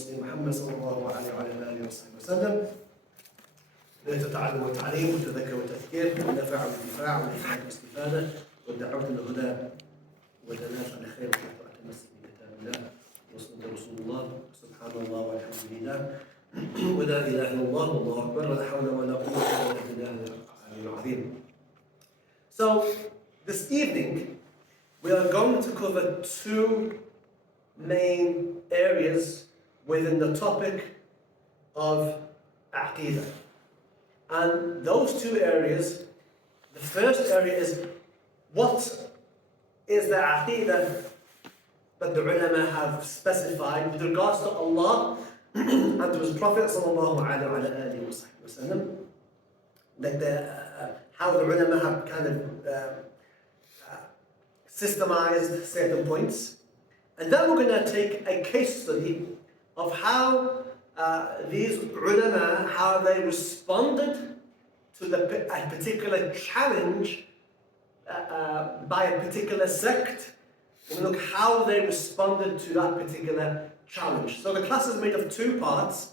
المرسلين محمد صلى الله عليه وعلى آله وصحبه وسلم. لتتعلم والتعليم والتذكر والتفكير والنفع والانتفاع والإفادة والاستفادة والدعوة إلى الهدى والدلالة على خير والتمسك بكتاب الله وسنة رسول الله. سبحان الله والحمد لله ولا إله إلا الله والله أكبر ولا حول ولا قوة إلا بالله العلي العظيم. So this evening we are going to cover two main areas within the topic of Aqidah. And those two areas, the first area is what is the Aqidah that the ulama have specified with regards to Allah and to His Prophet sallallahu alaihi wasallam. Like how the ulama have kind of systemized certain points. And then we're going to take a case study of how these ulama, how they responded to a particular challenge by a particular sect. And look how they responded to that particular challenge. So the class is made of two parts,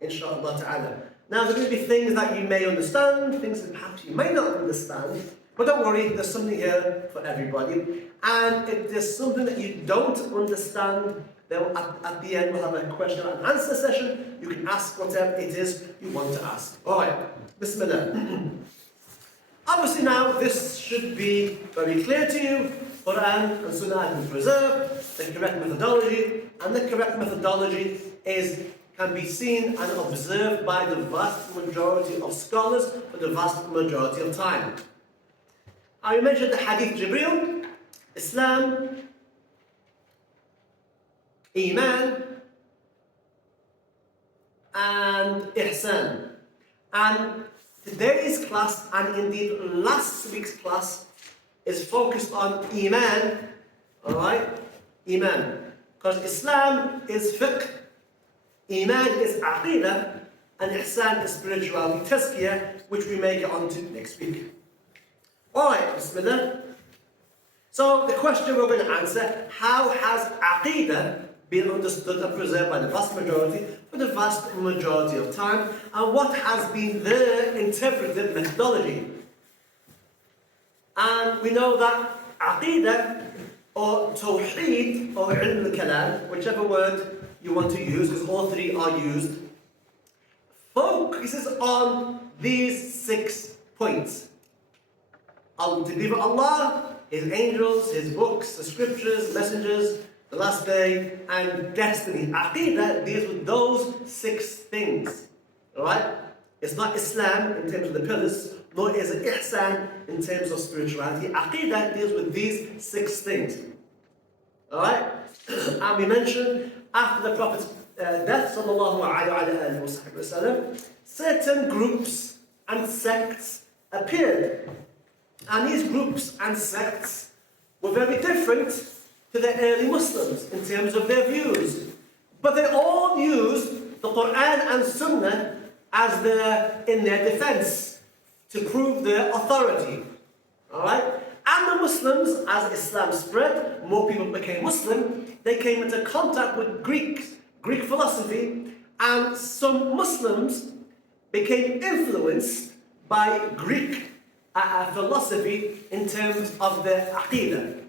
inshallah ta'ala. Now there are going to be things that you may understand, things that perhaps you may not understand, but don't worry, there's something here for everybody. And if there's something that you don't understand, then at the end we'll have a question and answer session. You can ask whatever it is you want to ask. Alright, Bismillah. Obviously now this should be very clear to you. Quran and Sunnah have been preserved, the correct methodology, and the correct methodology can be seen and observed by the vast majority of scholars for the vast majority of time. I mentioned the Hadith Jibreel, Islam, Iman, and Ihsan. And today's class, and indeed last week's class, is focused on Iman, alright? Iman. Because Islam is fiqh, Iman is Aqidah, and Ihsan is spirituality, Tazkiyah, which we may get on to next week. Alright, Bismillah. So the question we're going to answer, how has Aqidah been understood and preserved by the vast majority for the vast majority of time, and what has been their interpretive methodology? And we know that Aqidah or Tawheed or Ilm al-Kalam, whichever word you want to use, because all three are used, focuses on these 6 points. To believe in Allah, His angels, His books, the scriptures, messengers, the last day, and destiny. Aqidah deals with those 6 things. Alright? It's not Islam in terms of the pillars, nor is it Ihsan in terms of spirituality. Aqidah deals with these 6 things. Alright? And we mentioned after the Prophet's death, sallallahu alayhi wa sallam, certain groups and sects appeared. And these groups and sects were very different to the early Muslims in terms of their views. But they all used the Quran and Sunnah as in their defense to prove their authority. Alright? And the Muslims, as Islam spread, more people became Muslim, they came into contact with Greek philosophy, and some Muslims became influenced by Greek philosophy in terms of their Aqidah.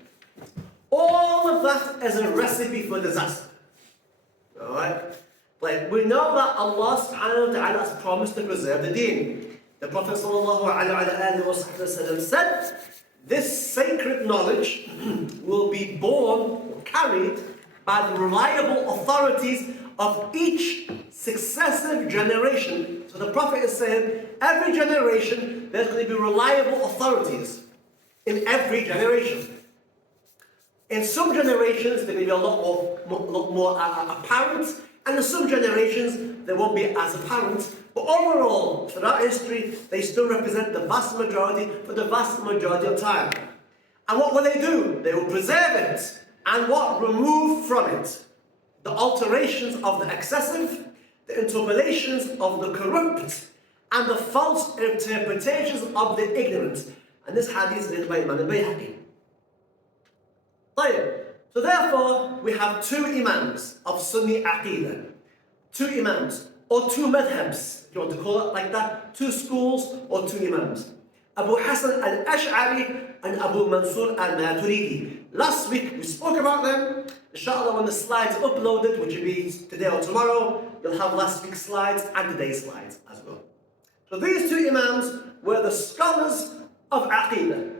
All of that is a recipe for disaster. Alright? Like, we know that Allah subhanahu wa ta'ala has promised to preserve the deen. The Prophet sallallahu alaihi wasallam said, this sacred knowledge will be borne or carried by the reliable authorities of each successive generation. So the Prophet is saying, every generation there's going to be reliable authorities in every generation. In some generations they're going to be a lot more apparent, and in some generations they won't be as apparent. But overall, throughout history, they still represent the vast majority for the vast majority of time. And what will they do? They will preserve it. And what? Remove from it the alterations of the excessive, the interpolations of the corrupt, and the false interpretations of the ignorant. And this hadith is written by Imam al-Bayhaqi. So therefore, we have 2 imams of Sunni Aqidah. two imams, or two madhabs, if you want to call it like that, two schools or two imams. Abu Hassan al-Ash'ari and Abu Mansur al Maturidi. Last week we spoke about them. Inshallah, when the slides are uploaded, which will be today or tomorrow, you'll have last week's slides and today's slides as well. So these two imams were the scholars of Aqidah,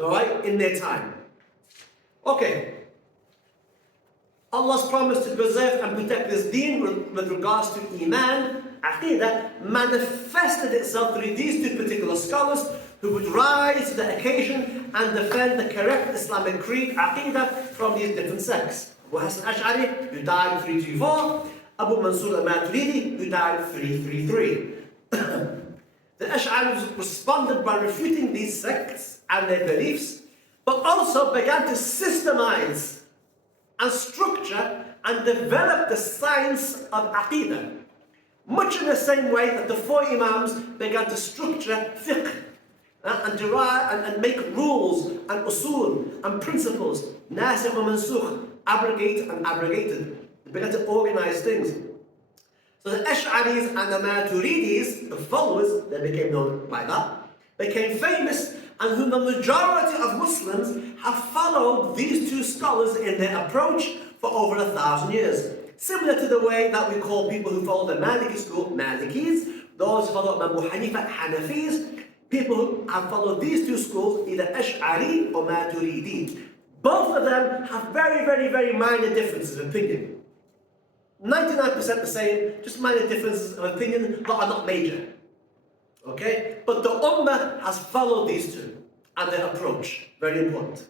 alright, in their time. Okay. Allah's promise to preserve and protect this deen with regards to Iman, Aqidah, manifested itself through these two particular scholars who would rise to the occasion and defend the correct Islamic creed, Aqidah, from these different sects. Abu Hassan Ash'ari, who died 324, Abu Mansur al-Maturidi, who died 333. The Ash'aris responded by refuting these sects and their beliefs, but also began to systemize and structure and develop the science of Aqidah, much in the same way that the four Imams began to structure fiqh and derive and make rules and usul and principles, nasikh wa mansukh, abrogate and abrogated. They began to organize things. So the Ash'aris and the Maturidis, the followers, they became known by that, became famous, and whom the majority of Muslims have followed these two scholars in their approach for over 1,000 years. Similar to the way that we call people who follow the Maliki school Malikis, those who follow Abu Hanifa Hanafis, people who have followed these two schools, either Ash'ari or Maturidi. Both of them have very, very, very minor differences of opinion. 99% the same, just minor differences of opinion, but are not major. Okay? But the Ummah has followed these two and their approach. Very important.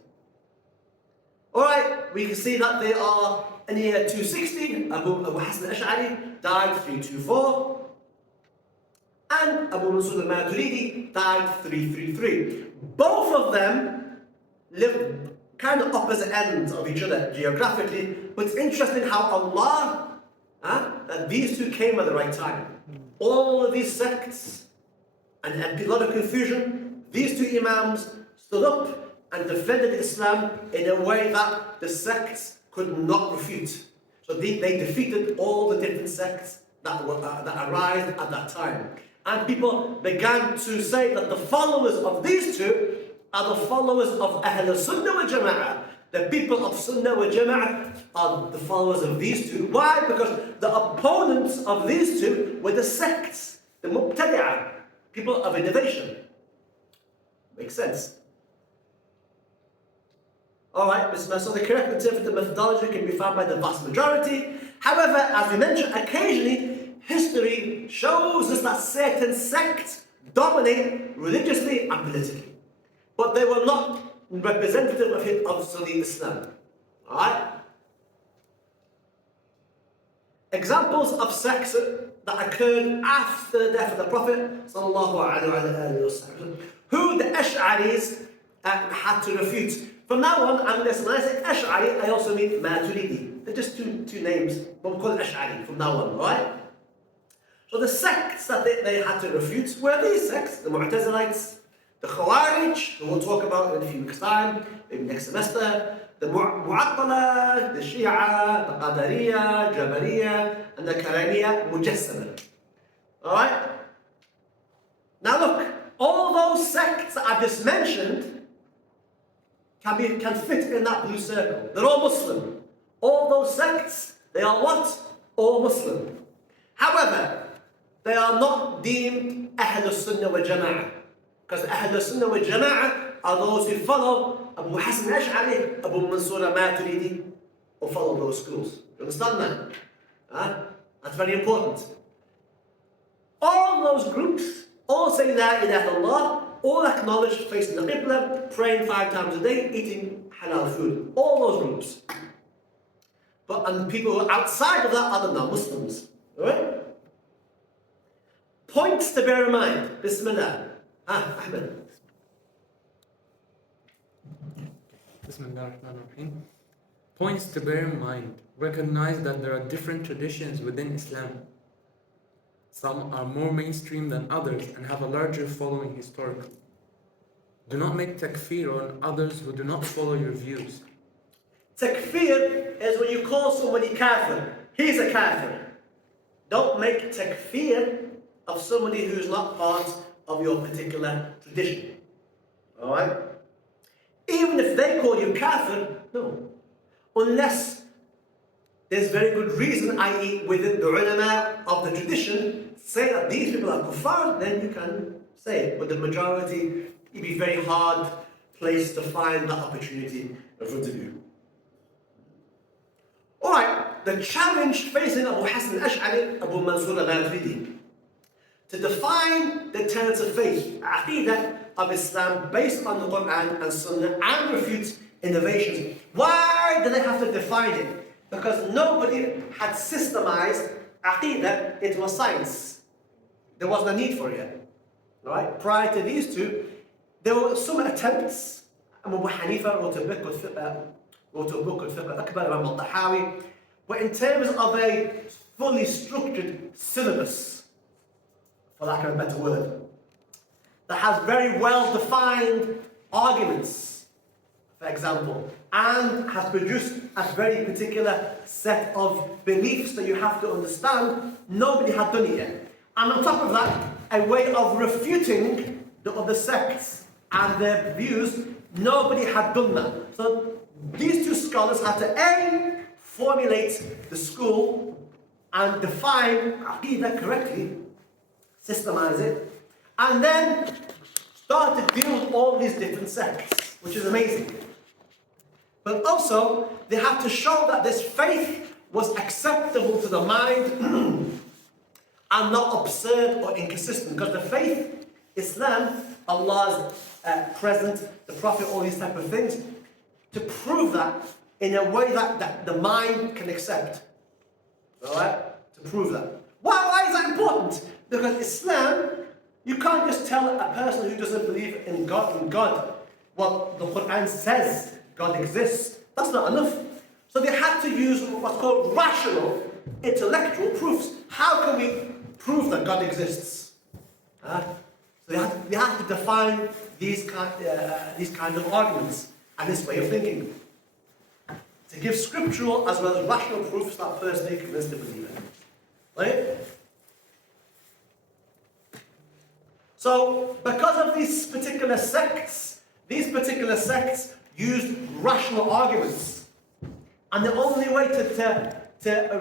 Alright, we can see that they are in the year 260. Abu Hassan al-Ash'ari died 324. And Abu Mansur al-Maturidi died 333. Both of them lived kind of opposite ends of each other geographically, but it's interesting how Allah, that these two came at the right time. All of these sects and a lot of confusion, these two Imams stood up and defended Islam in a way that the sects could not refute. So they defeated all the different sects that arose at that time. And people began to say that the followers of these two are the followers of Ahl Sunnah wa Jama'ah. The people of Sunnah wa Jama'ah are the followers of these two. Why? Because the opponents of these two were the sects, the Mubtadi'ah, people of innovation. Makes sense. Alright, so the correct interpretive methodology can be found by the vast majority. However, as we mentioned, occasionally history shows us that certain sects dominate religiously and politically. But they were not representative of Sunni Islam. Alright? Examples of sects that occurred after the death of the Prophet who the Ash'aris had to refute. From now on, when I say Ash'ari, I also mean Maturidi. They're just two names, but we call it Ash'ari from now on, right? So the sects that they had to refute were these sects, the Mu'tazilites, the Khawarij, who we'll talk about in a few weeks' time, maybe next semester, the Mu'attala, the Shia, the Qadariya, Jabariya, and the Karamiya, Mujassama. Alright? Now look, all those sects that I just mentioned can fit in that blue circle. They're all Muslim. All those sects, they are what? All Muslim. However, they are not deemed Ahl Sunnah wa Jama'ah. Because Ahl Sunnah wa Jama'ah are those who follow Abu Hassan al-Ash'ari, Abu Mansur al-Maturidi, or follow those schools. You understand that? That's very important. All those groups all say La ilaha illallah, all acknowledge facing the Qibla, praying 5 times a day, eating halal food. All those groups. And people who are outside of that are the non-Muslims. Alright? Points to bear in mind. Bismillah. Ahmed. Bismillahirrahmanirrahim. Points to bear in mind. Recognize that there are different traditions within Islam. Some are more mainstream than others and have a larger following historically. Do not make takfir on others who do not follow your views. Takfir is when you call somebody kafir. He's a kafir. Don't make takfir of somebody who's not part of your particular tradition. Alright? Even if they call you kafir, no. Unless there's very good reason, i.e. within the ulama of the tradition, say that these people are kuffar, then you can say it. But the majority, it'd be very hard place to find that opportunity in front of you. Alright, the challenge facing Abu Hassan al-Ash'ari, Abu Mansur Al Maturidi, to define the tenets of faith, Aqidah of Islam based on the Quran and Sunnah and refute innovations. Why do they have to define it? Because nobody had systemized Aqidah into a science. There wasn't a need for it yet. Right? Prior to these two, there were some attempts. Abu Hanifa wrote a book called Fiqh Akbar, Imam al-Tahawi. But in terms of a fully structured syllabus, for lack of a better word, that has very well-defined arguments, for example, and has produced a very particular set of beliefs that you have to understand, nobody had done it yet. And on top of that, a way of refuting the other sects and their views, nobody had done that. So these two scholars had to A, formulate the school and define Aqidah correctly, systemize it, and then start to deal with all these different sects, which is amazing. But also, they have to show that this faith was acceptable to the mind and not absurd or inconsistent. Because the faith, Islam, Allah's present, the Prophet, all these type of things, to prove that in a way that the mind can accept. Alright? To prove that. Why is that important? Because Islam, you can't just tell a person who doesn't believe in God, what the Quran says God exists. That's not enough. So they had to use what's called rational, intellectual proofs. How can we prove that God exists? So they have to define these kind of arguments and this way of thinking. To give scriptural as well as rational proofs that person is convinced to believe in. Right? So, because of these particular sects used rational arguments. And the only way to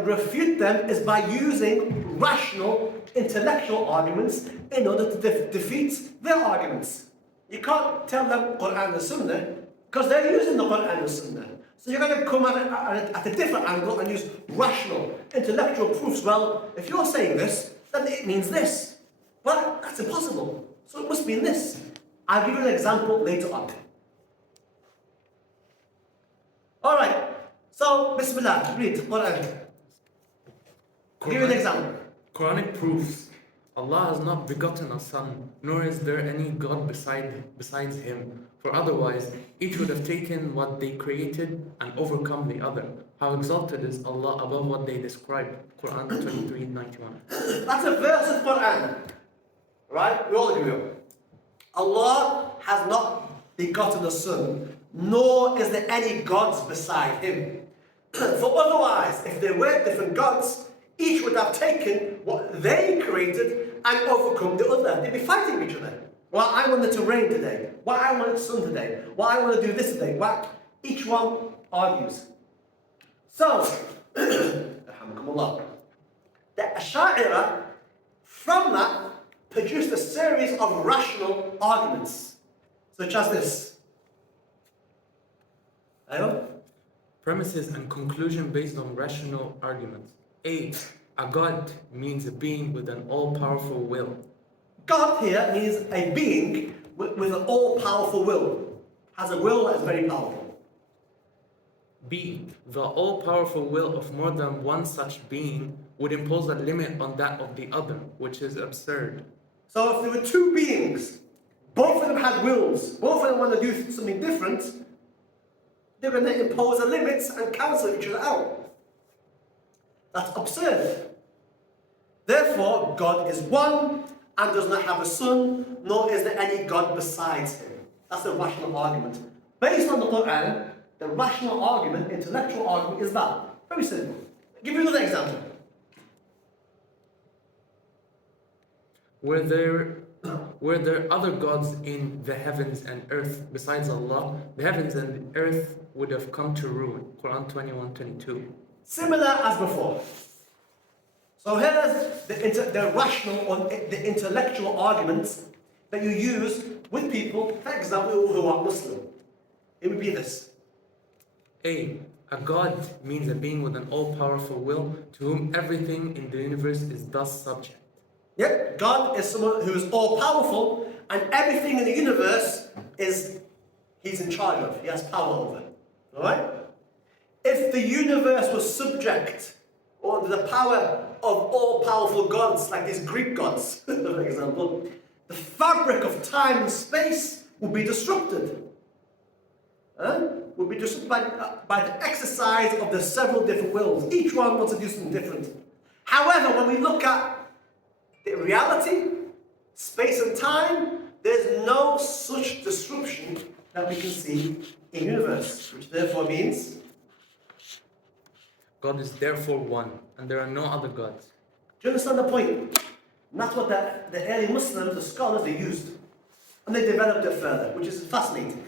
refute them is by using rational, intellectual arguments in order to defeat their arguments. You can't tell them Quran and Sunnah because they're using the Quran and Sunnah. So you're going to come at a different angle and use rational, intellectual proofs. Well, if you're saying this, then it means this. But that's impossible. So it must mean this. I'll give you an example later on. Alright, so Bismillah, read Quran. Give you an example. Quranic proofs. Allah has not begotten a son, nor is there any God besides him. For otherwise, each would have taken what they created and overcome the other. How exalted is Allah above what they describe. Quran 23:91. That's a verse of Quran. Right? We all agree on. Allah has not begotten a son, nor is there any gods beside him. For otherwise, if there were different gods, each would have taken what they created and overcome the other. They'd be fighting each other. Well, I wanted to rain today. Well, I wanted sun today. Well, I want to do this today. Well, each one argues. So, alhamdulillah, the Ash'ari, from that, produced a series of rational arguments, such as this. Premises and conclusion based on rational arguments. A God means a being with an all-powerful will. God here means a being with an all-powerful will. Has a will that is very powerful. B. The all-powerful will of more than one such being would impose a limit on that of the other, which is absurd. So if there were two beings, both of them had wills, both of them want to do something different, they're going to impose a limit and cancel each other out. That's absurd. Therefore, God is one and does not have a son, nor is there any God besides him. That's a rational argument. Based on the Quran, the rational argument, intellectual argument is that. Very simple. I'll give you another example. Were there were there other gods in the heavens and earth besides Allah, the heavens and the earth would have come to ruin. Quran 21:22. Similar as before. So here's the rational or the intellectual arguments that you use with people, for example, who are Muslim. It would be this. A god means a being with an all-powerful will to whom everything in the universe is thus subject. Yep, God is someone who is all-powerful and everything in the universe he's in charge of, he has power over. Alright? If the universe was subject or under the power of all-powerful gods, like these Greek gods, for example, the fabric of time and space would be disrupted. Would be disrupted by the exercise of the several different wills. Each one wants to do something different. However, when we look at the reality, space and time, there's no such disruption that we can see in the universe, which therefore means God is therefore one, and there are no other gods. do you understand the point? And that's what the early Muslims, the scholars, they used. And they developed it further, which is fascinating.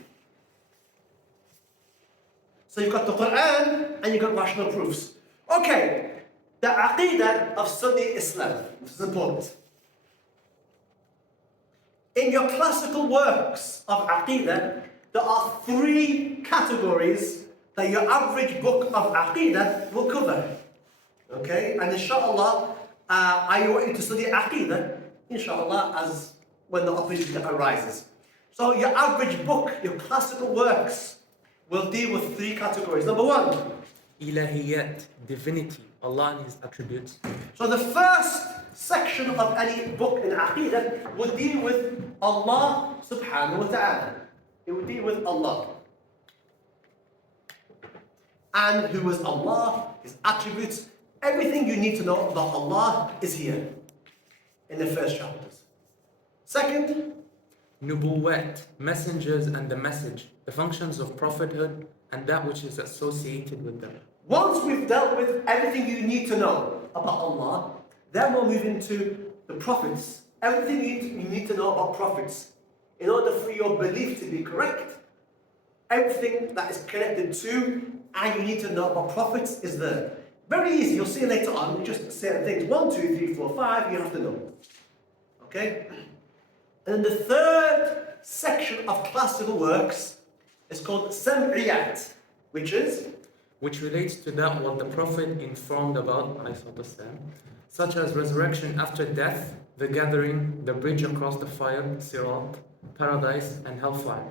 So you've got the Quran and you've got rational proofs. Okay, the Aqidah of Sunni Islam. This is important. In your classical works of Aqidah, there are 3 categories that your average book of Aqidah will cover. Okay, and inshallah, I want you to study Aqidah, inshallah, as when the opportunity arises. So your average book, your classical works, will deal with 3 categories. Number 1, Ilahiyat, divinity, Allah and His attributes. so the first section of any book in Aqidah would deal with Allah subhanahu wa ta'ala. It would deal with Allah. And who is Allah, His attributes, everything you need to know about Allah is here in the first chapters. Second, Nubuwat, messengers and the message, the functions of prophethood and that which is associated with them. once we've dealt with everything you need to know about Allah, then we'll move into the prophets. Everything you need to know about prophets in order for your belief to be correct. Everything that is connected to and you need to know about prophets is there. Very easy, you'll see later on, just certain things. 1, 2, 3, 4, 5, you have to know. Okay? And then the third section of classical works is called Sam'iyat, which relates to that what the Prophet informed about, such as resurrection after death, the gathering, the bridge across the fire, Sirat, paradise and hellfire.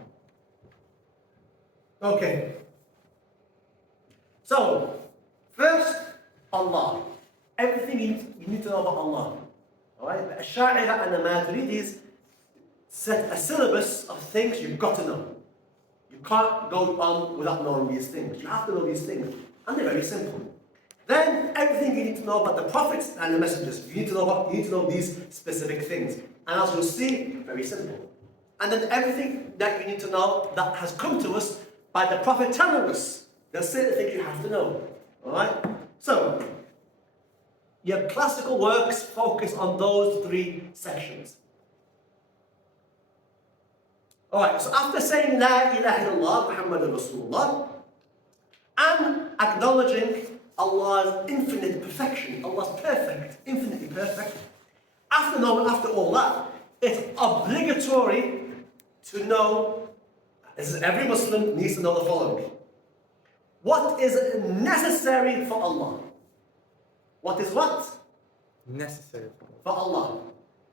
Okay. So, first, Allah. Everything you need to know about Allah. Alright? The Ash'ari and the Maturidis set a syllabus of things you've got to know. You can't go on without knowing these things. You have to know these things. And they're very simple. Then everything you need to know about the prophets and the messengers. You need to know these specific things. And as you'll see, very simple. And then everything that you need to know that has come to us by the Prophet telling us. There's certain things you have to know. Alright? So, your classical works focus on those 3 sections. Alright, so after saying La ilaha illallah Muhammadur Rasulullah and acknowledging Allah's infinite perfection, Allah's perfect, infinitely perfect, after all that, it's obligatory to know, this is every Muslim needs to know the following. What is necessary for Allah? What is what? Necessary For Allah.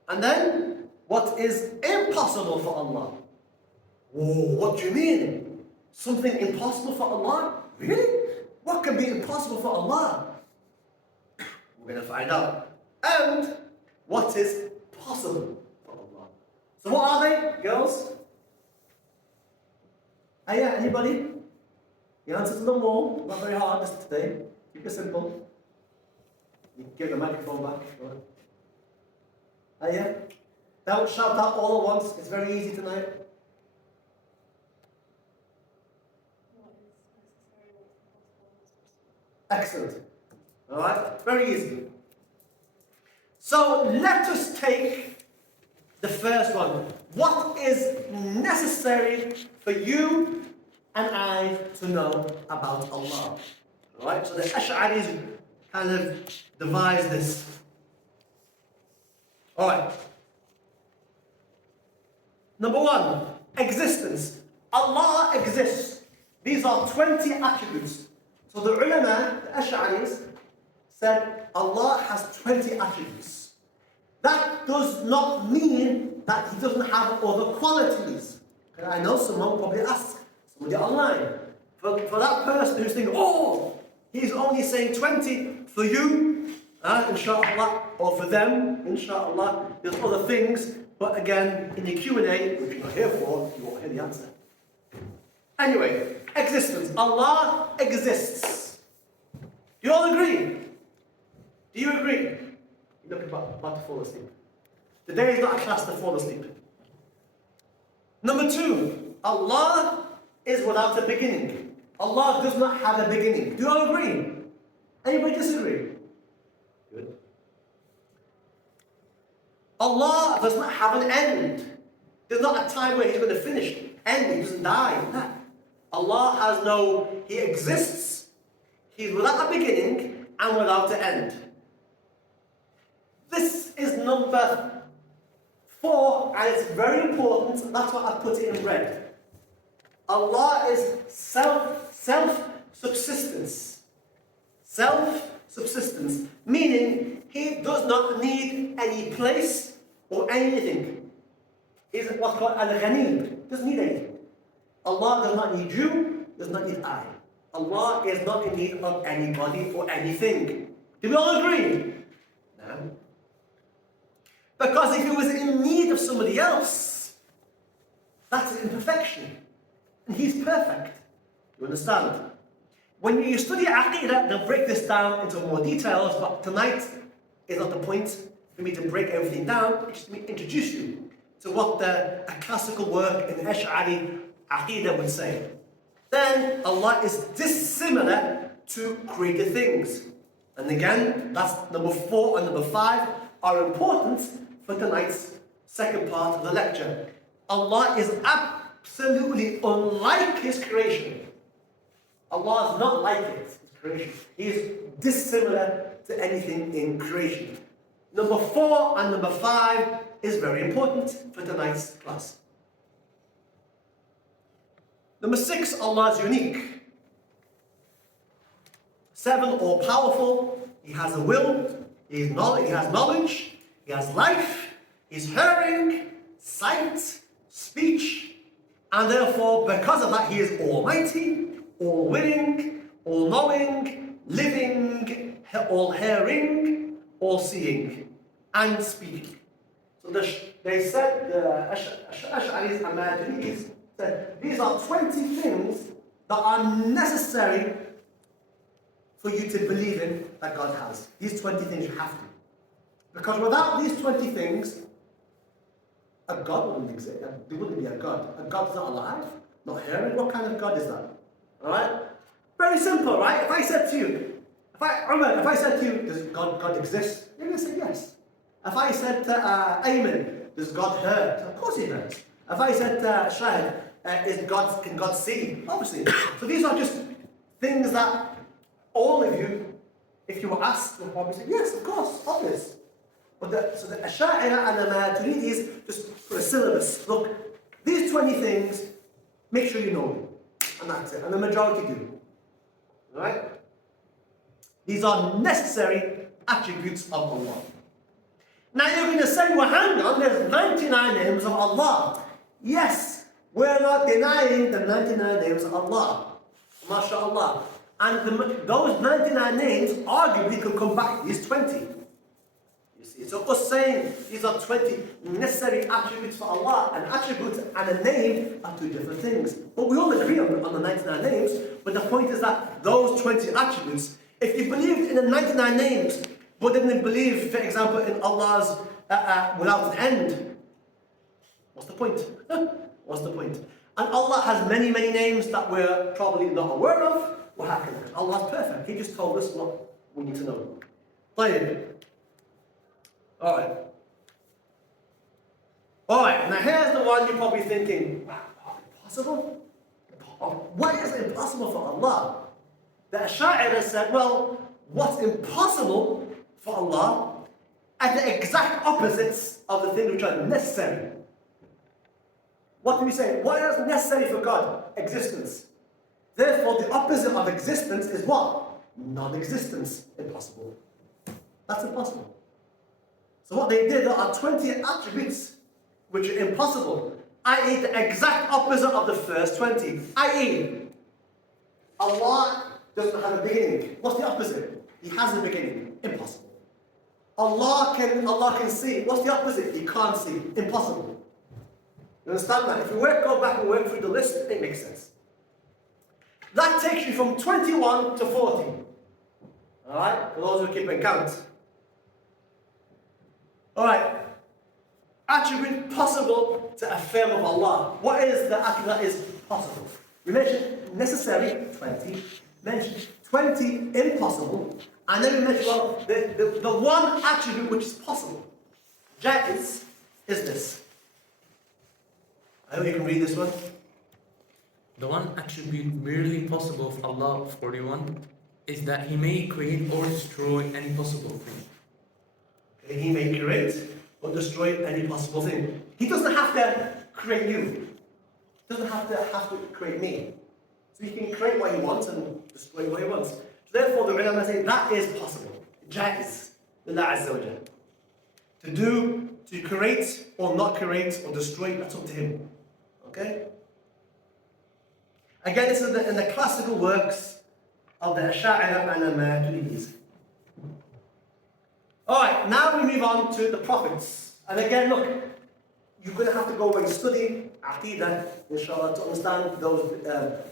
And then, what is impossible for Allah? Whoa, what do you mean? Something impossible for Allah? Really? What can be impossible for Allah? We're going to find out. And what is possible for Allah? So what are they, girls? Yeah, anybody? The answers are no more. Not very hard this today. Keep it simple. You can give the microphone back. Yeah? Don't shout out all at once. It's very easy tonight. Excellent. Alright? Very easy. So let us take The first one. What is necessary for you and I to know about Allah? Alright, so the Ash'aris kind of devised this. Alright. Number one, existence. Allah exists. These are 20 attributes. So the ulama, the Ash'aris, said Allah has 20 attributes. That does not mean that He doesn't have other qualities. And I know someone will probably ask somebody online. For that person who's thinking, oh, He's only saying 20 for you, inshallah, or for them, inshallah. There's other things, but again, in the Q&A, which you're here for, you won't hear the answer. Anyway, existence. Allah exists. Do you all agree? Do you agree? You look about to fall asleep. Today is not a class to fall asleep. Number two, Allah is without a beginning. Allah does not have a beginning. Do you all agree? Anybody disagree? Good. Allah does not have an end. There's not a time where He's going to finish. End, He doesn't die. No. Allah has no, He exists. He's without a beginning and without an end. This is number 4, and it's very important, and that's why I put it in red. Allah is self-subsistence. Self-subsistence, meaning He does not need any place or anything. He's what's called al-Ghani, doesn't need anything. Allah does not need you, does not need I. Allah is not in need of anybody or anything. Do we all agree? No. Because if He was in need of somebody else, that's an imperfection. And He's perfect. You understand? When you study Aqidah, they'll break this down into more details, but tonight is not the point for me to break everything down. It's just to introduce you to what a classical work in Ash'ari Aqidah would say. Then Allah is dissimilar to created things. And again, that's number 4 and number 5 are important for tonight's second part of the lecture. Allah is absolutely unlike His creation. Allah is not like His creation. He is dissimilar to anything in creation. Number 4 and number 5 is very important for tonight's class. Number 6, Allah is unique. 7, all powerful. He has a will. He has knowledge. He has life. He's hearing, sight, speech. And therefore, because of that, He is almighty, all-willing, all-knowing, living, all-hearing, all-seeing, and speaking. So they said, the Ash'aris and Maturidis said, these are 20 things that are necessary for you to believe in that God has. These 20 things you have to. Because without these 20 things, a God wouldn't exist. There wouldn't be a God. A God's not alive, not hearing. What kind of God is that? Alright? Very simple, right? If I said to you, if I said to you, does God exist? You're going to say yes. If I said to Amen, does God hear? Of course He hears. If I said Shahid, can God see? Obviously. So these are just things that all of you, if you were asked, will probably say, yes, of course, obvious. But the Ash'ari and the Maturidis just put a syllabus. Look, these 20 things, make sure you know them. And that's it. And the majority do. Alright? These are necessary attributes of Allah. Now you're going to say, well, hang on, there's 99 names of Allah. Yes, we're not denying the 99 names of Allah. MashaAllah. And those 99 names arguably could come back to these 20. So us saying these are 20 necessary attributes for Allah, an attribute and a name are 2 different things. But we all agree on the 99 names, but the point is that those 20 attributes, if you believed in the 99 names, but didn't believe, for example, in Allah's without an end, what's the point? What's the point? And Allah has many, many names that we're probably not aware of. What happened? Allah's perfect. He just told us what we need to know. طيب. Alright. Alright, now here's the one you're probably thinking, impossible? What is impossible for Allah? The Ash'ari said, well, what's impossible for Allah are the exact opposites of the things which are necessary. What do we say? What is necessary for God? Existence. Therefore, the opposite of existence is what? Non-existence. Impossible. That's impossible. So what they did, there are 20 attributes which are impossible, i.e. the exact opposite of the first 20. I.e. Allah doesn't have a beginning. What's the opposite? He has a beginning. Impossible. Allah can see. What's the opposite? He can't see. Impossible. You understand that? If you go back and work through the list, it makes sense. That takes you from 21 to 40. Alright? For those who keep in count. Alright. Attribute possible to affirm of Allah. What is the attribute that is possible? We mentioned necessary, 20. Mentioned 20 impossible. And then we mentioned, well, the one attribute which is possible. Jaiz is this. I hope you can read this one. The one attribute merely possible of Allah, 41, is that He may create or destroy any possible thing. He may create or destroy any possible thing. He doesn't have to create you. He doesn't have to create me. So he can create what he wants and destroy what he wants. Therefore, the ulama say that is possible. Jaiz, Lillah Azza wa Jal. To create or not create or destroy, that's up to him. Okay? Again, this is in the classical works of the Ash'ari and Al Maturidis. Alright, now we move on to the prophets. And again, look, you're going to have to go and study Aqidah, inshallah, to understand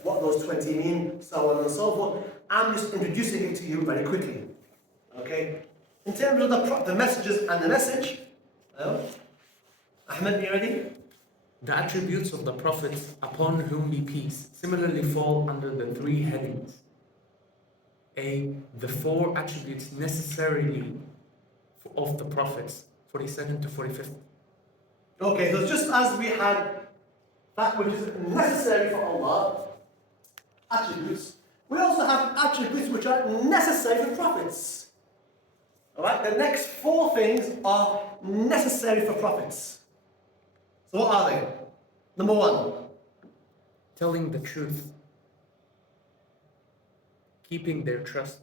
what those 20 mean, so on and so forth. I'm just introducing it to you very quickly. Okay? In terms of the messages and the message, Ahmed, you ready? The attributes of the prophets upon whom be peace similarly fall under the three headings. A. The four attributes necessarily of the prophets, 42nd to 45th. Okay, so just as we had that which is necessary for Allah, attributes, we also have attributes which are necessary for prophets. Alright, the next four things are necessary for prophets. So what are they? Number one. Telling the truth. Keeping their trust.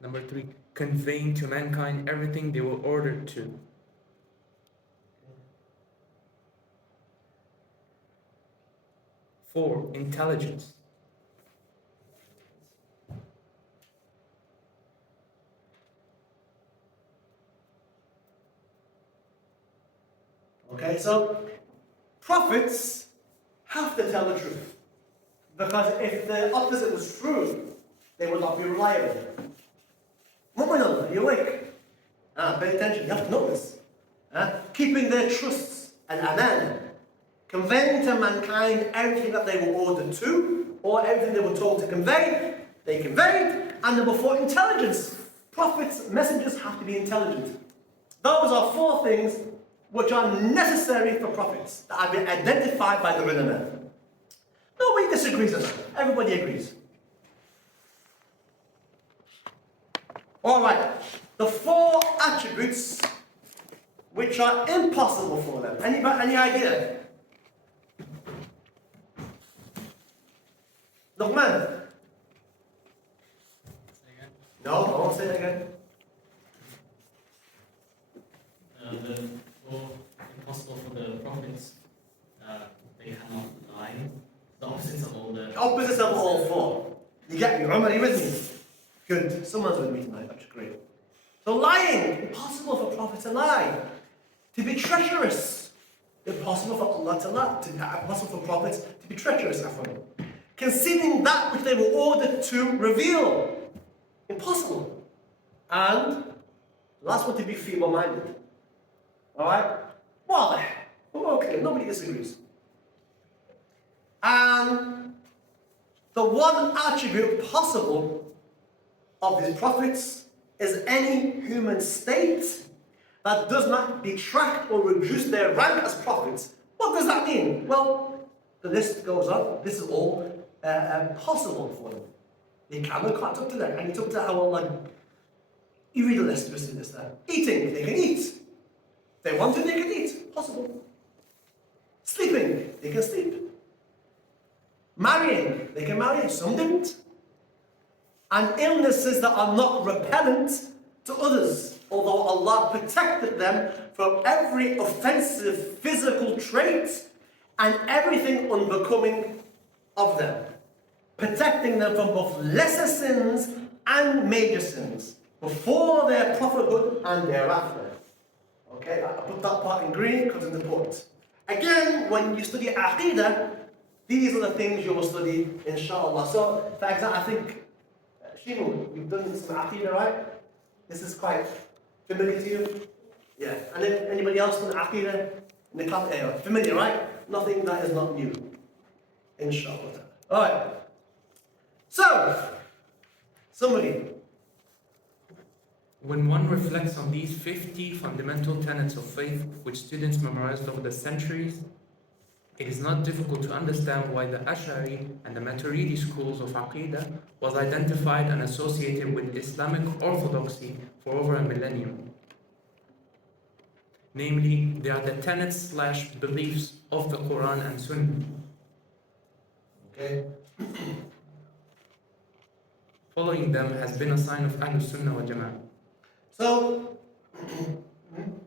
Number three. Conveying to mankind everything they were ordered to. Four. Intelligence. Okay, so prophets have to tell the truth. Because if the opposite was true, they would not be reliable. Mu'min, you awake. Pay attention, you have to know this. Keeping their trusts and aman. Conveying to mankind everything that they were ordered to, or everything they were told to convey, they conveyed. And number four, intelligence. Prophets, messengers have to be intelligent. Those are four things which are necessary for prophets that have been identified by the ulama. Nobody disagrees on that. Everybody agrees. Alright, the four attributes which are impossible for them. Any idea? Luqman? No, I won't say it again. The four impossible for the prophets, they cannot lie. The opposites of all the... Opposites of all four. You get me, Umar, are you with me? Good. Someone's with me tonight, that's great. So lying, impossible for prophets to lie. To be treacherous, impossible for Allah to lie. Impossible for prophets to be treacherous, afwan. Concealing that which they were ordered to reveal. Impossible. And the last one, to be feeble-minded. Alright? Well, okay, nobody disagrees. And the one attribute possible of these prophets is any human state that does not detract or reduce their rank as prophets. What does that mean? Well, the list goes on. This is all possible for them. They can, but can't. It's up to them. And it's up to how, like, you read the list, this is there. Eating, they can eat. If they want to, they can eat. Possible. Sleeping, they can sleep. Marrying, they can marry. Some didn't. And illnesses that are not repellent to others, although Allah protected them from every offensive physical trait and everything unbecoming of them, protecting them from both lesser sins and major sins, before their prophethood and thereafter. Okay, I put that part in green because it's important. Again, when you study Aqidah, these are the things you will study, inshallah. So, for example, I think, Shimu, you've done some Aqidah, right? This is quite familiar to you? Yeah. And then anybody else done Aqidah in the class? Familiar, right? Nothing that is not new. Inshallah. Alright. So, summary. When one reflects on these 50 fundamental tenets of faith which students memorized over the centuries, it is not difficult to understand why the Ash'ari and the Maturidi schools of Aqidah was identified and associated with Islamic orthodoxy for over a millennium. Namely, they are the tenets/beliefs of the Quran and Sunni. Okay. Following them has been a sign of Ahlul Sunnah wal Jama'ah. So,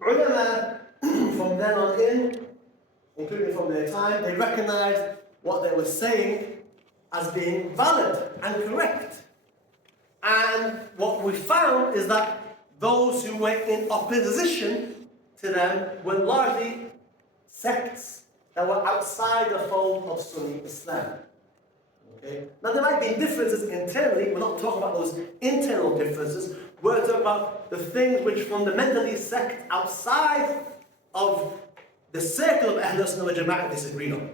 ulama, from then on in, including from their time, they recognized what they were saying as being valid and correct. And what we found is that those who were in opposition to them were largely sects that were outside the fold of Sunni Islam. Okay? Now there might be differences internally, we're not talking about those internal differences, we're talking about the things which fundamentally sect outside of the circle of Ahlul Sunnah wal Jama'ah disagree on.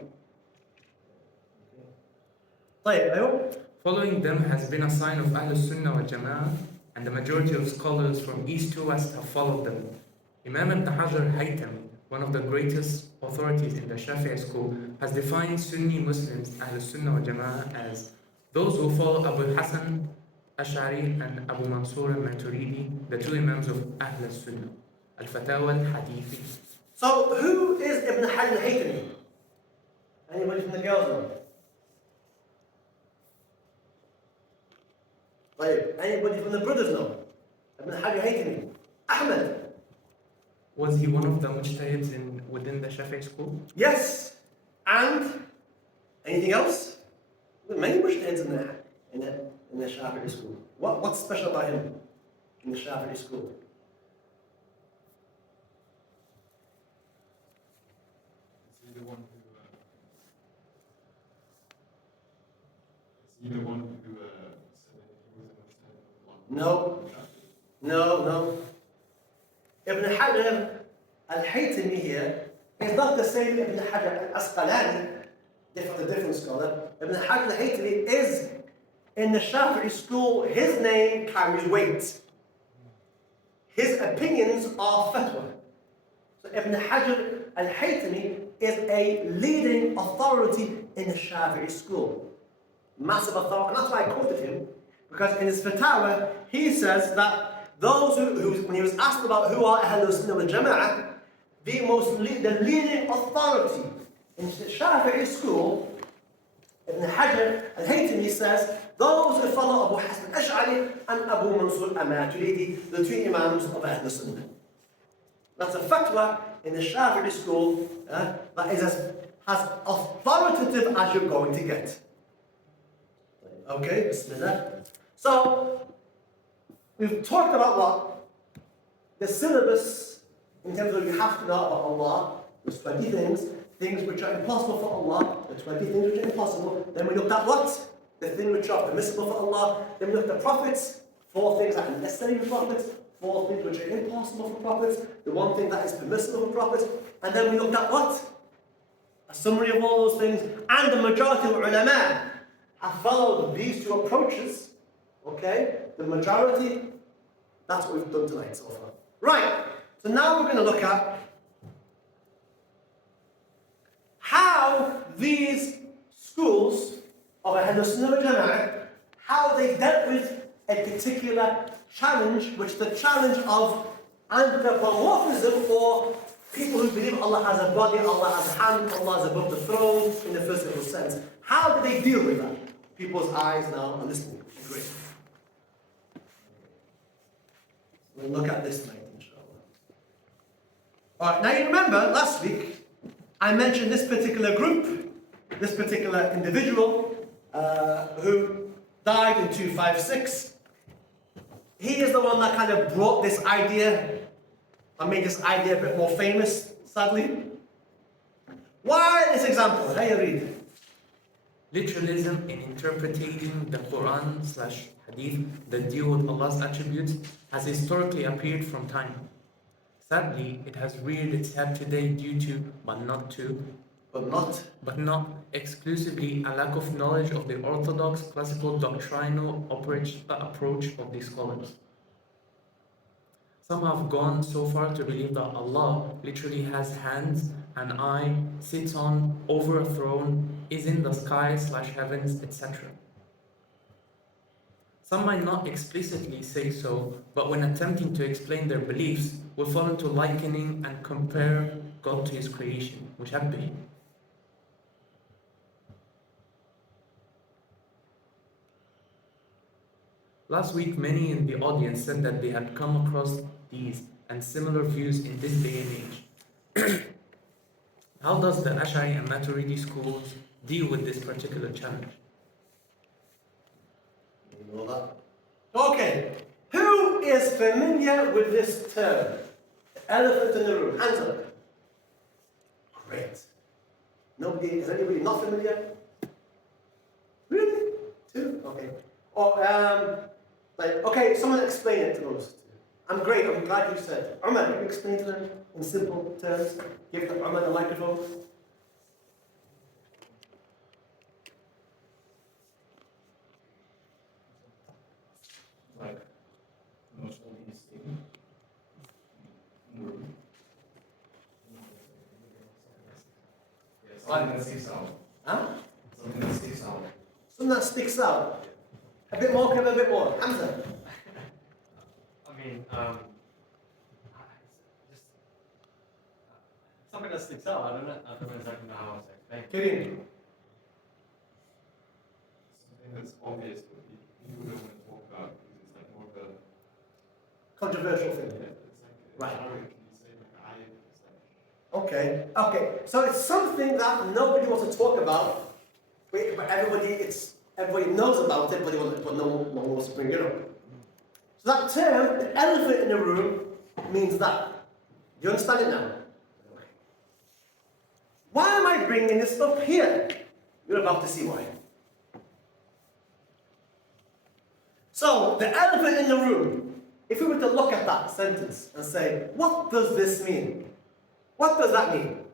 Following them has been a sign of Ahlul Sunnah wal Jama'ah, and the majority of scholars from east to west have followed them. Imam Ibn Hajar Haytami, one of the greatest authorities in the Shafi'i school, has defined Sunni Muslims, Ahlul Sunnah wal Jama'ah, as those who follow Abu Hassan Ash'ari and Abu Mansur Al Maturidi, the two Imams of Ahlul Sunnah, Al-Fatawa Al-Hadithi. So, who is Ibn Hajar al-Haytami? Anybody from the girls know? Anybody from the brothers know? Ibn Hajar al-Haytami. Ahmed. Was he one of the mujtahids within the Shafi'i school? Yes. And anything else? There are many mujtahids in the Shafi'i school. What's special about him in the Shafi'i school? The one who said that he was a mujtahid? No. Ibn Hajar al-Haytami here is not the same Ibn Hajar al-Asqalani, different scholar. Ibn Hajar al-Haytami is in the Shafi'i school, his name carries weight. His opinions are fatwa. So Ibn Hajar al-Haytami is a leading authority in the Shafi'i school. Massive authority, and that's why I quoted him, because in his fatwa, he says that those who when he was asked about who are Ahlul Sunnah wal Jama'ah, the leading authority in the Shafi'i school, Ibn Hajar al-Haytami says, those who follow Abu Hassan Ash'ari and Abu Mansur Al Maturidi, the three Imams of Ahlul Sunnah. That's a fatwa in the Shafi'i school that is as authoritative as you're going to get. Okay, Bismillah. So, we've talked about what? The syllabus, in terms of you have to know about Allah. There's 20 things which are impossible for Allah, the 20 things which are impossible. Then we looked at what? The things which are permissible for Allah. Then we looked at prophets, 4 things that are necessary for prophets, 4 things which are impossible for prophets, the 1 thing that is permissible for prophets. And then we looked at what? A summary of all those things. And the majority of ulama have followed these 2 approaches. Okay? The majority, that's what we've done tonight so far. Right. So now we're going to look at how these schools of Ahlul Sunnah wal Jama'ah, how they dealt with a particular challenge, which is the challenge of anthropomorphism, or people who believe Allah has a body, Allah has a hand, Allah is above the throne in the physical sense. How do they deal with that? People's eyes now are listening. Great. We'll look at this night, inshallah. Alright, now you remember last week I mentioned this particular group, this particular individual who died in 256. He is the one that kind of brought this idea and made this idea a bit more famous, sadly. Why this example? How you read? Literalism in interpreting the Quran/Hadith that deal with Allah's attributes has historically appeared from time. Sadly, it has reared its head today due to, but not exclusively, a lack of knowledge of the orthodox classical doctrinal approach of these scholars. Some have gone so far to believe that Allah literally has hands, an eye, sits on, over a throne, is in the sky/heavens, etc. Some might not explicitly say so, but when attempting to explain their beliefs, will fall into likening and compare God to His creation, mushabbih. Last week, many in the audience said that they had come across these and similar views in this day and age. How does the Ash'ari and Maturidi schools deal with this particular challenge? You know that. Okay, who is familiar with this term? Elephant in the room. Hands up. Great. Nobody, is anybody not familiar? Really? Two? Okay. Or, okay, someone explain it to us. I'm great, I'm glad you said. Umar, can you explain to them in simple terms? Give the Umar the microphone. Like, most of these things. Yeah, something that sticks out. Huh? Something that sticks out. Something that sticks out. A bit more, give a bit more. Hamza. I mean, just something that sticks out. I don't know exactly how else to explain. Kidding. Something that's obvious, but you don't want to talk about because it's like more of a. Controversial thing. Yeah, it's like. Right. Can you say like I? It's like. Okay. So it's something that nobody wants to talk about, but everybody knows about it, but no one wants to bring it up. So that term, the elephant in the room, means that. Do you understand it now? Why am I bringing this up here? You're about to see why. So, the elephant in the room, if we were to look at that sentence and say, what does this mean? What does that mean?